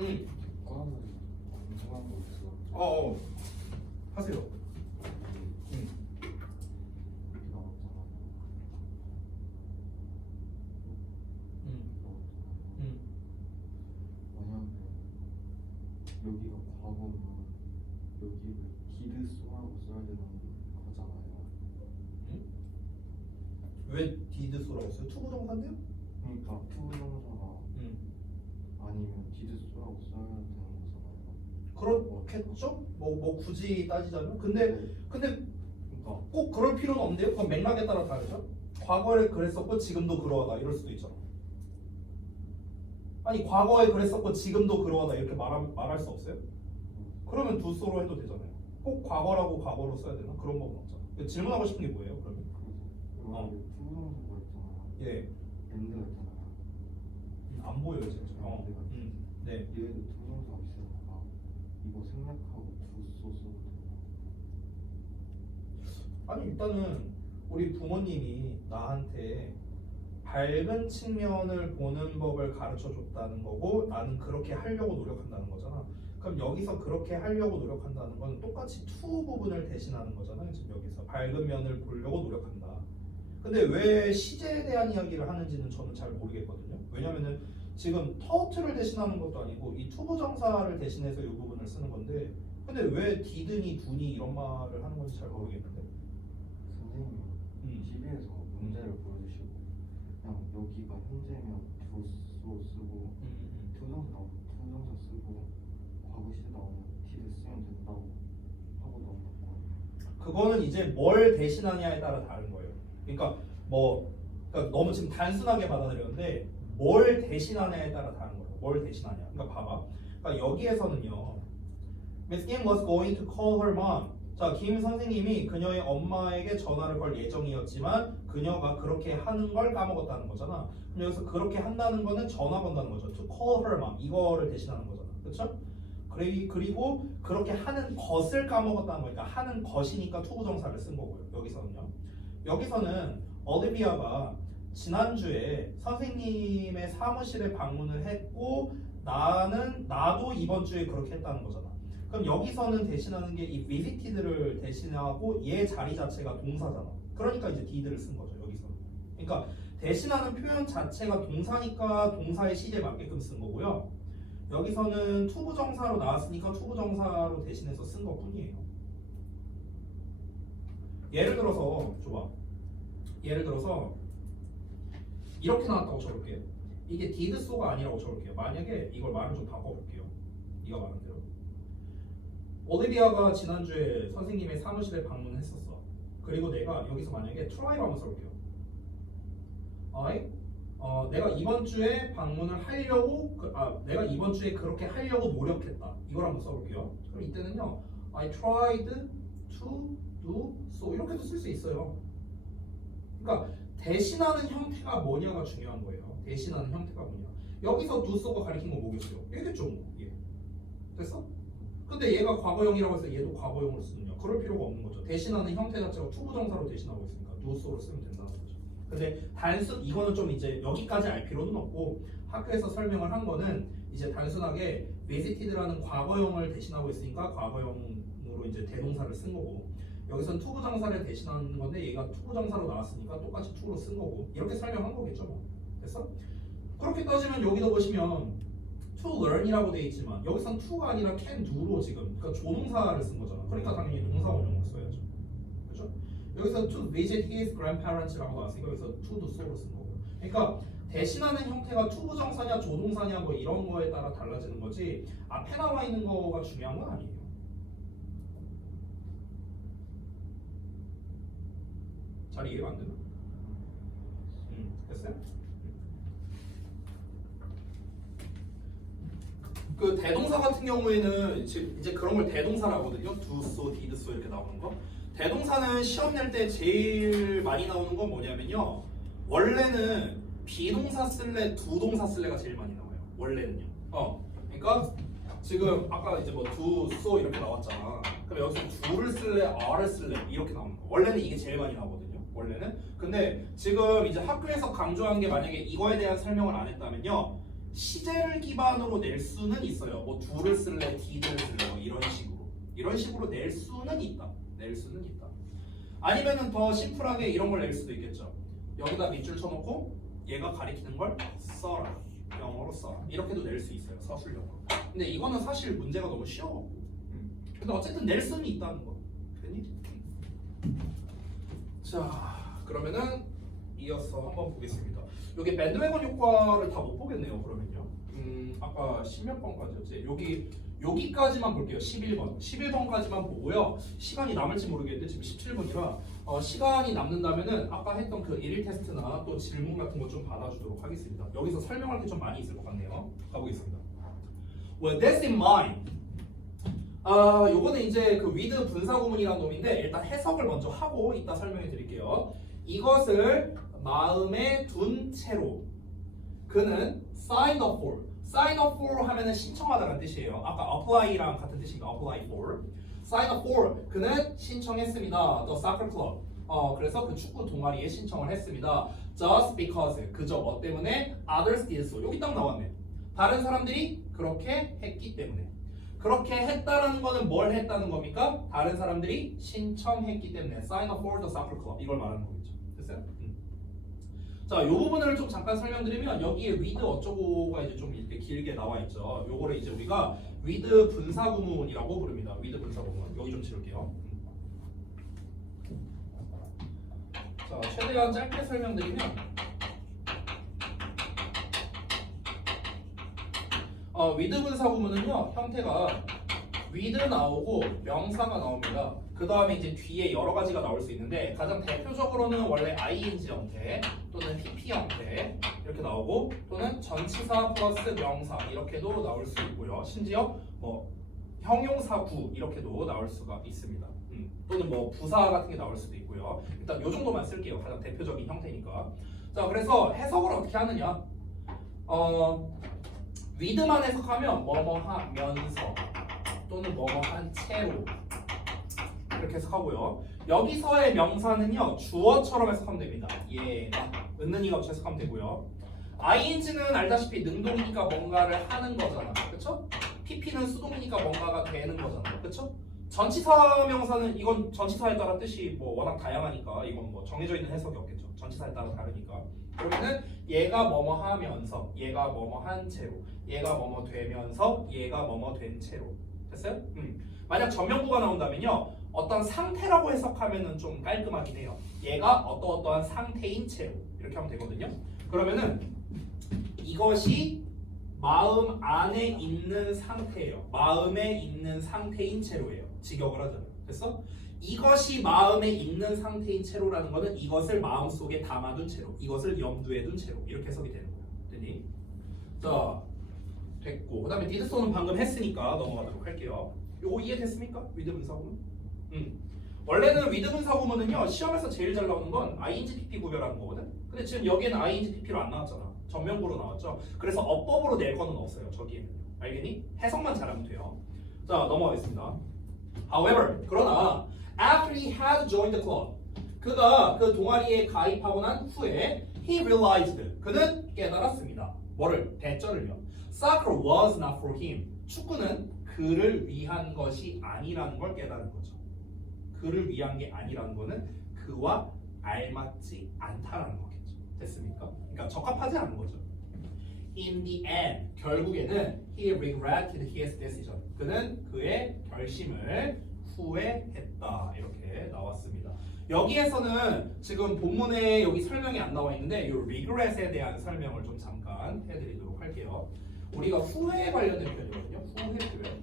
응. 과는 궁금한 거 있어. 하세요. 응. 여기 나왔잖아. 응. 응. 만약에 여기가 과거면 여기를 did so라고 써야 되는 거잖아요. 왜 did so라고 써요? 투부정사인데요? 그러니까 투부정사가 응. 아니면 did so라고 써야 되는 거잖아요. 그렇겠죠? 뭐 굳이 따지자면 근데 그러니까 꼭 그럴 필요는 없는데요? 그건 맥락에 따라 다르죠? 과거에 그랬었고 지금도 그러하다 이럴 수도 있잖아. 아니 과거에 그랬었고 지금도 그러하다 이렇게 말할 수 없어요? 그러면 do so로 해도 되잖아요. 꼭 과거라고 과거로 써야 되나? 그런 법은 없잖아. 질문하고 싶은 게 뭐예요? 그러면? 만약에 투부정사가 있잖아요. 예. and가 있잖아요. 안 보여요 지금. 네. 얘도 투부정사가 있으니까 이거 생략하고 do so 써도 돼요. 아니 일단은 우리 부모님이 나한테 밝은 측면을 보는 법을 가르쳐 줬다는 거고 나는 그렇게 하려고 노력한다는 거잖아. 그럼 여기서 그렇게 하려고 노력한다는 건 똑같이 to 부분을 대신하는 거잖아요. 지금 여기서 밝은 면을 보려고 노력한다. 근데 왜 시제에 대한 이야기를 하는지는 저는 잘 모르겠거든요. 왜냐면은 지금 터트를 대신하는 것도 아니고 이 투부정사를 대신해서 이 부분을 쓰는 건데 근데 왜 did니 do니 이런 말을 하는 건지 잘 모르겠는데. 선생님이 TV에서 문제를 보여주시고 그냥 여기가 현재면 do so 쓰고 투정사 쓰고 과거 시제 나오면 did 쓰면 된다고 하고 넘어갔거든요. 그거는 이제 뭘 대신하냐에 따라 다른 거예요. 그러니까 너무 지금 단순하게 받아들였는데 뭘 대신하냐에 따라 다른 거예요. 뭘 대신하냐. 그러니까 봐봐. 그러니까 여기에서는요. Miss Kim was going to call her mom. 자, 김 선생님이 그녀의 엄마에게 전화를 걸 예정이었지만 그녀가 그렇게 하는 걸 까먹었다는 거잖아. 그럼 여기서 그렇게 한다는 거는 전화 건다는 거죠. To call her mom. 이거를 대신하는 거잖아. 그렇죠? 그리고 그렇게 하는 것을 까먹었다는 거니까 하는 것이니까 투부정사를 쓴 거고요. 여기서는 올리비아가 지난주에 선생님의 사무실에 방문을 했고 나도 이번 주에 그렇게 했다는 거잖아. 그럼 여기서는 대신하는 게 이 visited를 대신하고 얘 자리 자체가 동사잖아. 그러니까 이제 did를 쓴 거죠. 여기서는. 그러니까 대신하는 표현 자체가 동사니까 동사의 시제에 맞게끔 쓴 거고요. 여기서는 투부정사로 나왔으니까 투부정사로 대신해서 쓴 것뿐이에요. 예를 들어서 이렇게 나왔다고 쳐볼게요. 이게 did so가 아니라고 쳐볼게요. 만약에 이걸 말을 좀 바꿔볼게요. 네가 말한 대로 올리비아가 지난주에 선생님의 사무실에 방문했었어. 그리고 내가 여기서 만약에 try로 한번 써볼게요. 내가 이번 주에 방문을 하려고 내가 이번 주에 그렇게 하려고 노력했다. 이걸 한번 써볼게요. 그럼 이때는요, I tried to do so 이렇게도 쓸 수 있어요. 그러니까 대신하는 형태가 뭐냐가 중요한 거예요. 대신하는 형태가 뭐냐. 여기서 do so가 가리킨 건 뭐겠어요? 얘겠죠, 뭐. 예. 됐어? 근데 얘가 과거형이라고 해서 얘도 과거형으로 쓰느냐? 그럴 필요가 없는 거죠. 대신하는 형태 자체가 투부정사로 대신하고 있으니까 do so로 쓰면 된다는 거죠. 근데 이거는 좀 이제 여기까지 알 필요는 없고 학교에서 설명을 한 거는 이제 단순하게 visited라는 과거형을 대신하고 있으니까 과거형으로 이제 대동사를 쓴 거고 여기선 투부정사를 대신하는 건데 얘가 투부정사로 나왔으니까 똑같이 to로 쓴 거고 이렇게 설명한 거겠죠 뭐. 됐어? 그렇게 따지면 여기도 보시면 to learn이라고 돼 있지만 여기선 to가 아니라 can do로 지금 그러니까 조동사를 쓴 거잖아. 그러니까 당연히 동사 원형을 써야죠. 그렇죠? 여기서 to visit his grandparents라고 나왔으니까 여기서 to do so로 쓴 거고. 그러니까 대신하는 형태가 투부정사냐 조동사냐 뭐 이런 거에 따라 달라지는 거지 앞에 나와 있는 거가 중요한 건 아니에요. 잘 이해가 안 되나? 됐어요? 그 대동사 같은 경우에는 이제 그런 걸 대동사라고 하거든요. do so, did so 이렇게 나오는 거. 대동사는 시험 낼 때 제일 많이 나오는 건 뭐냐면요. 원래는 비동사 쓸래, 두동사 쓸래가 제일 많이 나와요. 원래는요. 그러니까 지금 아까 이제 뭐 do, so 이렇게 나왔잖아. 그럼 여기서 do를 쓸래, are를 쓸래 이렇게 나오는 거. 원래는 이게 제일 많이 나오거든요. 원래는. 근데 지금 이제 학교에서 강조한 게 만약에 이거에 대한 설명을 안 했다면요. 시제를 기반으로 낼 수는 있어요. 뭐 do를 쓸래, did를 쓸래 뭐 이런 식으로 낼 수는 있다. 아니면은 더 심플하게 이런 걸 낼 수도 있겠죠. 여기다 밑줄 쳐놓고 얘가 가리키는 걸 써라. 영어로 써라. 이렇게도 낼 수 있어요. 서술형으로. 근데 이거는 사실 문제가 너무 쉬워. 근데 어쨌든 낼 수는 있다는 거. 됐니? 자, 그러면은 이어서 한번 보겠습니다. 여기 밴드웨건 효과를 다 못 보겠네요. 그러면요. 아까 10몇 번까지였지? 여기까지만 볼게요. 11번까지만 보고요. 시간이 남을지 모르겠는데 지금 17분이라 시간이 남는다면은 아까 했던 그 1일 테스트나 또 질문 같은 거 좀 받아주도록 하겠습니다. 여기서 설명할 게 좀 많이 있을 것 같네요. 가보겠습니다. With this in mind, 요거는 이제 그 with 분사구문이라는 놈인데 일단 해석을 먼저 하고 이따 설명해 드릴게요. 이것을 마음에 둔 채로 그는 sign up for 하면은 신청하다는 뜻이에요. 아까 apply랑 같은 뜻입니다. apply for. sign up for 그는 신청했습니다. The soccer club. 그래서 그 축구 동아리에 신청을 했습니다. Just because 그저 뭐 때문에 others did so. 여기 딱 나왔네. 다른 사람들이 그렇게 했기 때문에. 그렇게 했다라는 거는 뭘 했다는 겁니까? 다른 사람들이 신청했기 때문에 sign up for the soccer club 이걸 말하는 거겠죠. 됐어요? 자, 이 부분을 좀 잠깐 설명드리면 여기에 with 어쩌고가 이제 좀 이렇게 길게 나와 있죠. 요거를 이제 우리가 with 분사구문이라고 부릅니다. with 분사구문. 여기 좀 지울게요. 자, 최대한 짧게 설명드리면 with 분사구문은요 형태가 with 나오고 명사가 나옵니다. 그 다음에 이제 뒤에 여러 가지가 나올 수 있는데 가장 대표적으로는 원래 ing 형태 또는 pp 형태 이렇게 나오고 또는 전치사 플러스 명사 이렇게도 나올 수 있고요. 심지어 뭐 형용사구 이렇게도 나올 수가 있습니다. 또는 뭐 부사 같은 게 나올 수도 있고요. 일단 요 정도만 쓸게요. 가장 대표적인 형태니까. 자, 그래서 해석을 어떻게 하느냐? with만 해석하면 뭐뭐 하면서 또는 뭐뭐 한 채로 이렇게 해석하고요. 여기서의 명사는요 주어처럼 해석하면 됩니다. 얘가 은는이가 없이 해석하면 되고요. ing는 알다시피 능동이니까 뭔가를 하는 거잖아, 그렇죠? pp는 수동이니까 뭔가가 되는 거잖아, 그렇죠? 전치사 명사는 이건 전치사에 따라 뜻이 뭐 워낙 다양하니까 이건 뭐 정해져 있는 해석이 없겠죠. 전치사에 따라 다르니까. 그러면은 얘가 뭐뭐 하면서, 얘가 뭐뭐 한 채로, 얘가 뭐뭐 되면서, 얘가 뭐뭐 된 채로. 됐어요? 만약 전명구가 나온다면요 어떤 상태라고 해석하면은 좀 깔끔하긴 해요. 얘가 어떠어떠한 상태인 채로 이렇게 하면 되거든요. 그러면은 이것이 마음 안에 있는 상태예요. 마음에 있는 상태인 채로예요. 직역을 하잖아요. 됐어? 이것이 마음에 있는 상태인 채로라는 거는 이것을 마음속에 담아둔 채로, 이것을 염두에 둔 채로 이렇게 해석이 되는 거예요. 됐니? 자, 됐고 그 다음에 디드소는 방금 했으니까 넘어가도록 할게요. 요거 이해됐습니까? with 분사구문? 원래는 with 분사구문은요 시험에서 제일 잘 나오는 건 ing, pp 구별하는 거거든. 근데 지금 여기에는 ing, pp로 안 나왔잖아. 전명구로 나왔죠. 그래서 어법으로 낼 거는 없어요. 저기에는. 알겠니? 해석만 잘하면 돼요. 자, 넘어가겠습니다. However, 그러나 after he had joined the club, 그가 그 동아리에 가입하고 난 후에 he realized, 그는 깨달았습니다. 뭐를? 대절을요. Soccer was not for him. 축구는 그를 위한 것이 아니라는 걸 깨달은 거죠. 그를 위한 게 아니라는 거는 그와 알맞지 않다라는 거겠죠. 됐습니까? 그러니까 적합하지 않은 거죠. In the end, 결국에는 he regretted his decision. 그는 그의 결심을 후회했다. 이렇게 나왔습니다. 여기에서는 지금 본문에 여기 설명이 안 나와 있는데 이 regret에 대한 설명을 좀 잠깐 해드리도록 할게요. 우리가 후회에 관련된 표현이거든요. 후회 표현.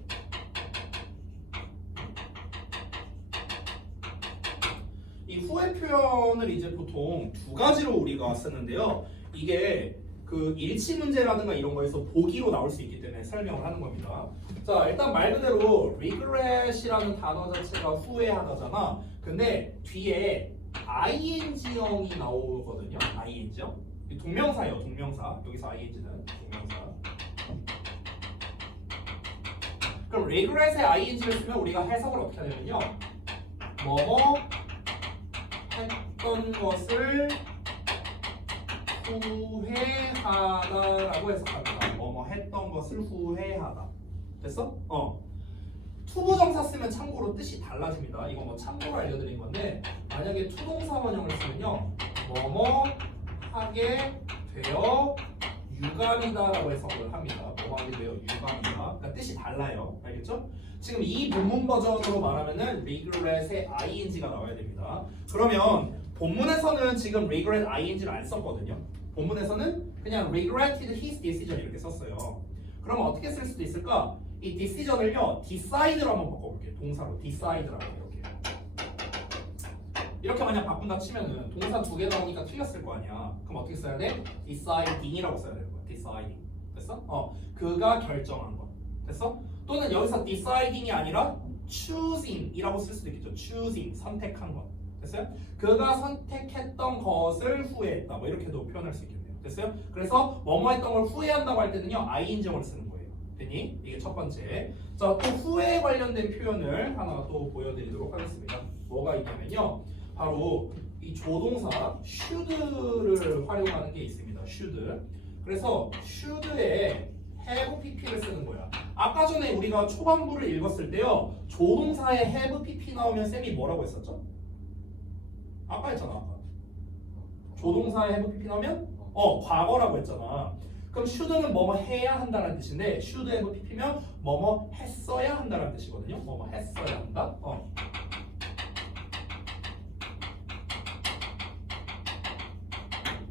이 후회 표현을 이제 보통 두 가지로 우리가 쓰는데요. 이게 그 일치 문제라든가 이런 거에서 보기로 나올 수 있기 때문에 설명을 하는 겁니다. 자, 일단 말 그대로 regret이라는 단어 자체가 후회하다잖아. 근데 뒤에 ing형이 나오거든요. ing형. 동명사예요, 동명사. 여기서 ing는 동명사. 그럼 regret에 ing를 쓰면 우리가 해석을 어떻게 하냐면요. 뭐뭐 했던 것을 후회하다라고 해석합니다. 뭐 했던 것을 후회하다. 됐어? 투부정사 쓰면 참고로 뜻이 달라집니다. 이거 뭐 참고로 알려드린 건데 만약에 투동사 원형을 쓰면요 뭐뭐 하게 되어 유감이다라고 해석을 합니다. 뭐뭐 하게 되어 유감이다. 그러니까 뜻이 달라요. 알겠죠? 지금 이 본문 버전으로 말하면은 regret의 ing가 나와야 됩니다. 그러면 본문에서는 지금 regret ing를 안 썼거든요. 본문에서는 그냥 regretted his decision 이렇게 썼어요. 그러면 어떻게 쓸 수도 있을까? 이 decision을요 decide로 한번 바꿔볼게요. 동사로 decide라고 이렇게 만약 바꾼다 치면은 동사 두 개 나오니까 틀렸을 거 아니야. 그럼 어떻게 써야 돼? deciding이라고 써야 되는 거야. deciding. 됐어? 그가 결정한 거. 됐어? 또는 여기서 deciding이 아니라 choosing이라고 쓸 수도 있겠죠. choosing, 선택한 것. 됐어요? 그가 선택했던 것을 후회했다. 뭐 이렇게도 표현할 수 있겠네요. 됐어요? 그래서 뭐뭐 했던 걸 후회한다고 할 때는요 ing형을 쓰는 거예요. 됐니? 이게 첫 번째. 자, 또 후회에 관련된 표현을 하나 또 보여드리도록 하겠습니다. 뭐가 있냐면요. 바로 이 조동사 should를 활용하는 게 있습니다. should. 그래서 should에 have pp를 쓰는 거야. 아까 전에 우리가 초반부를 읽었을 때요. 조동사에 have pp 나오면 쌤이 뭐라고 했었죠? 아까 했잖아. 아까. 조동사에 have pp 나오면 과거라고 했잖아. 그럼 should는 뭐뭐 해야 한다는 뜻인데 should have pp면 뭐뭐 했어야 한다는 뜻이거든요. 뭐뭐 했어야 한다.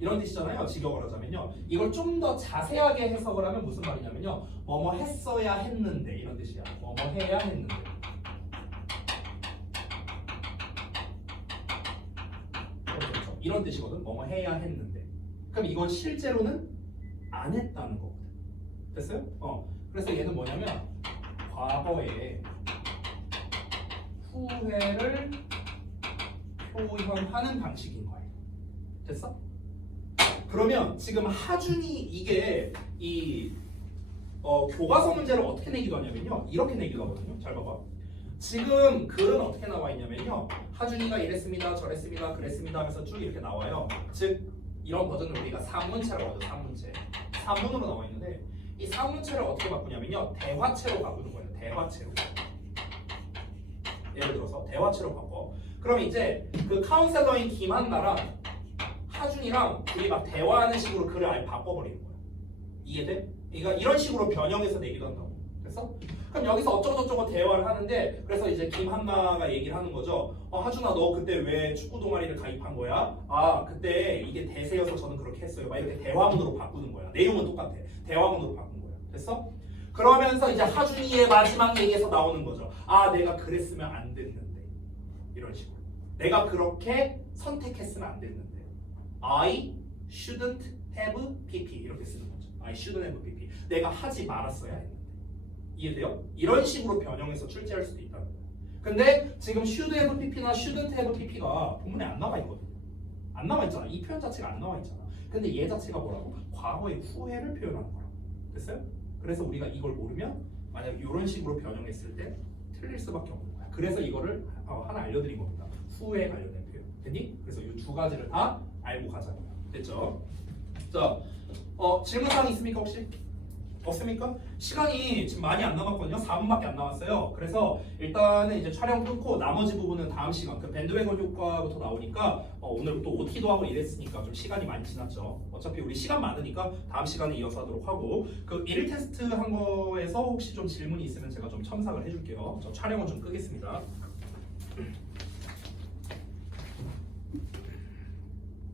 이런 뜻이잖아요. 직역을 하자면요. 이걸 좀 더 자세하게 해석을 하면 무슨 말이냐면요. 뭐뭐 했어야 했는데 이런 뜻이야. 뭐뭐 해야 했는데. 그렇죠. 이런 뜻이거든. 뭐뭐 해야 했는데. 그럼 이건 실제로는 안 했다는 거거든. 됐어요? 그래서 얘는 뭐냐면 과거에 후회를 표현하는 방식인 거예요. 됐어? 그러면 지금 하준이 이게 이 교과서 문제를 어떻게 내기도 하냐면요. 이렇게 내기도 하거든요. 잘 봐봐. 지금 글은 어떻게 나와 있냐면요. 하준이가 이랬습니다, 저랬습니다, 그랬습니다 하면서 쭉 이렇게 나와요. 즉 이런 버전을 우리가 산문체라고 하죠. 산문체. 산문으로 나와 있는데 이 산문체를 어떻게 바꾸냐면요. 대화체로 바꾸는 거예요. 대화체로. 예를 들어서 대화체로 바꿔. 그럼 이제 그 카운셀러인 김한나랑 하준이랑 둘이 막 대화하는 식으로 글을 아예 바꿔버리는 거야. 이해돼? 그러니까 이런 식으로 변형해서 내기도 한다고. 됐어? 그럼 여기서 어쩌고저쩌고 대화를 하는데 그래서 이제 김한나가 얘기를 하는 거죠. 하준아 너 그때 왜 축구 동아리를 가입한 거야? 아 그때 이게 대세여서 저는 그렇게 했어요. 막 이렇게 대화문으로 바꾸는 거야. 내용은 똑같아. 대화문으로 바꾼 거야. 됐어? 그러면서 이제 하준이의 마지막 얘기에서 나오는 거죠. 아 내가 그랬으면 안 됐는데. 이런 식으로. 내가 그렇게 선택했으면 안 됐는데. I shouldn't have pp 이렇게 쓰는 거죠. I shouldn't have pp. 내가 하지 말았어야 했는데. 이해돼요? 이런 식으로 변형해서 출제할 수도 있다는 거예요. 근데 지금 should have pp나 shouldn't have pp가 본문에 안 나와 있거든요. 안 나와 있잖아. 이 표현 자체가 안 나와 있잖아. 근데 얘 자체가 뭐라고? 과거의 후회를 표현하는 거라고. 됐어요? 그래서 우리가 이걸 모르면 만약 이런 식으로 변형했을 때 틀릴 수밖에 없는 거야. 그래서 이거를 하나 알려드린 겁니다. 후회에 관련된 표현. 됐니? 그래서 이 두 가지를 다 알고 가자. 됐죠? 자, 질문사항 있습니까 혹시? 없습니까? 시간이 지금 많이 안 남았거든요. 4분밖에 안 남았어요. 그래서 일단은 이제 촬영 끊고 나머지 부분은 다음 시간 그 밴드웨건 효과부터 나오니까 오늘 또 OT도 하고 이랬으니까 좀 시간이 많이 지났죠. 어차피 우리 시간 많으니까 다음 시간에 이어서 하도록 하고 그 1일 테스트 한 거에서 혹시 좀 질문이 있으면 제가 좀 첨삭을 해줄게요. 저 촬영은 좀 끄겠습니다.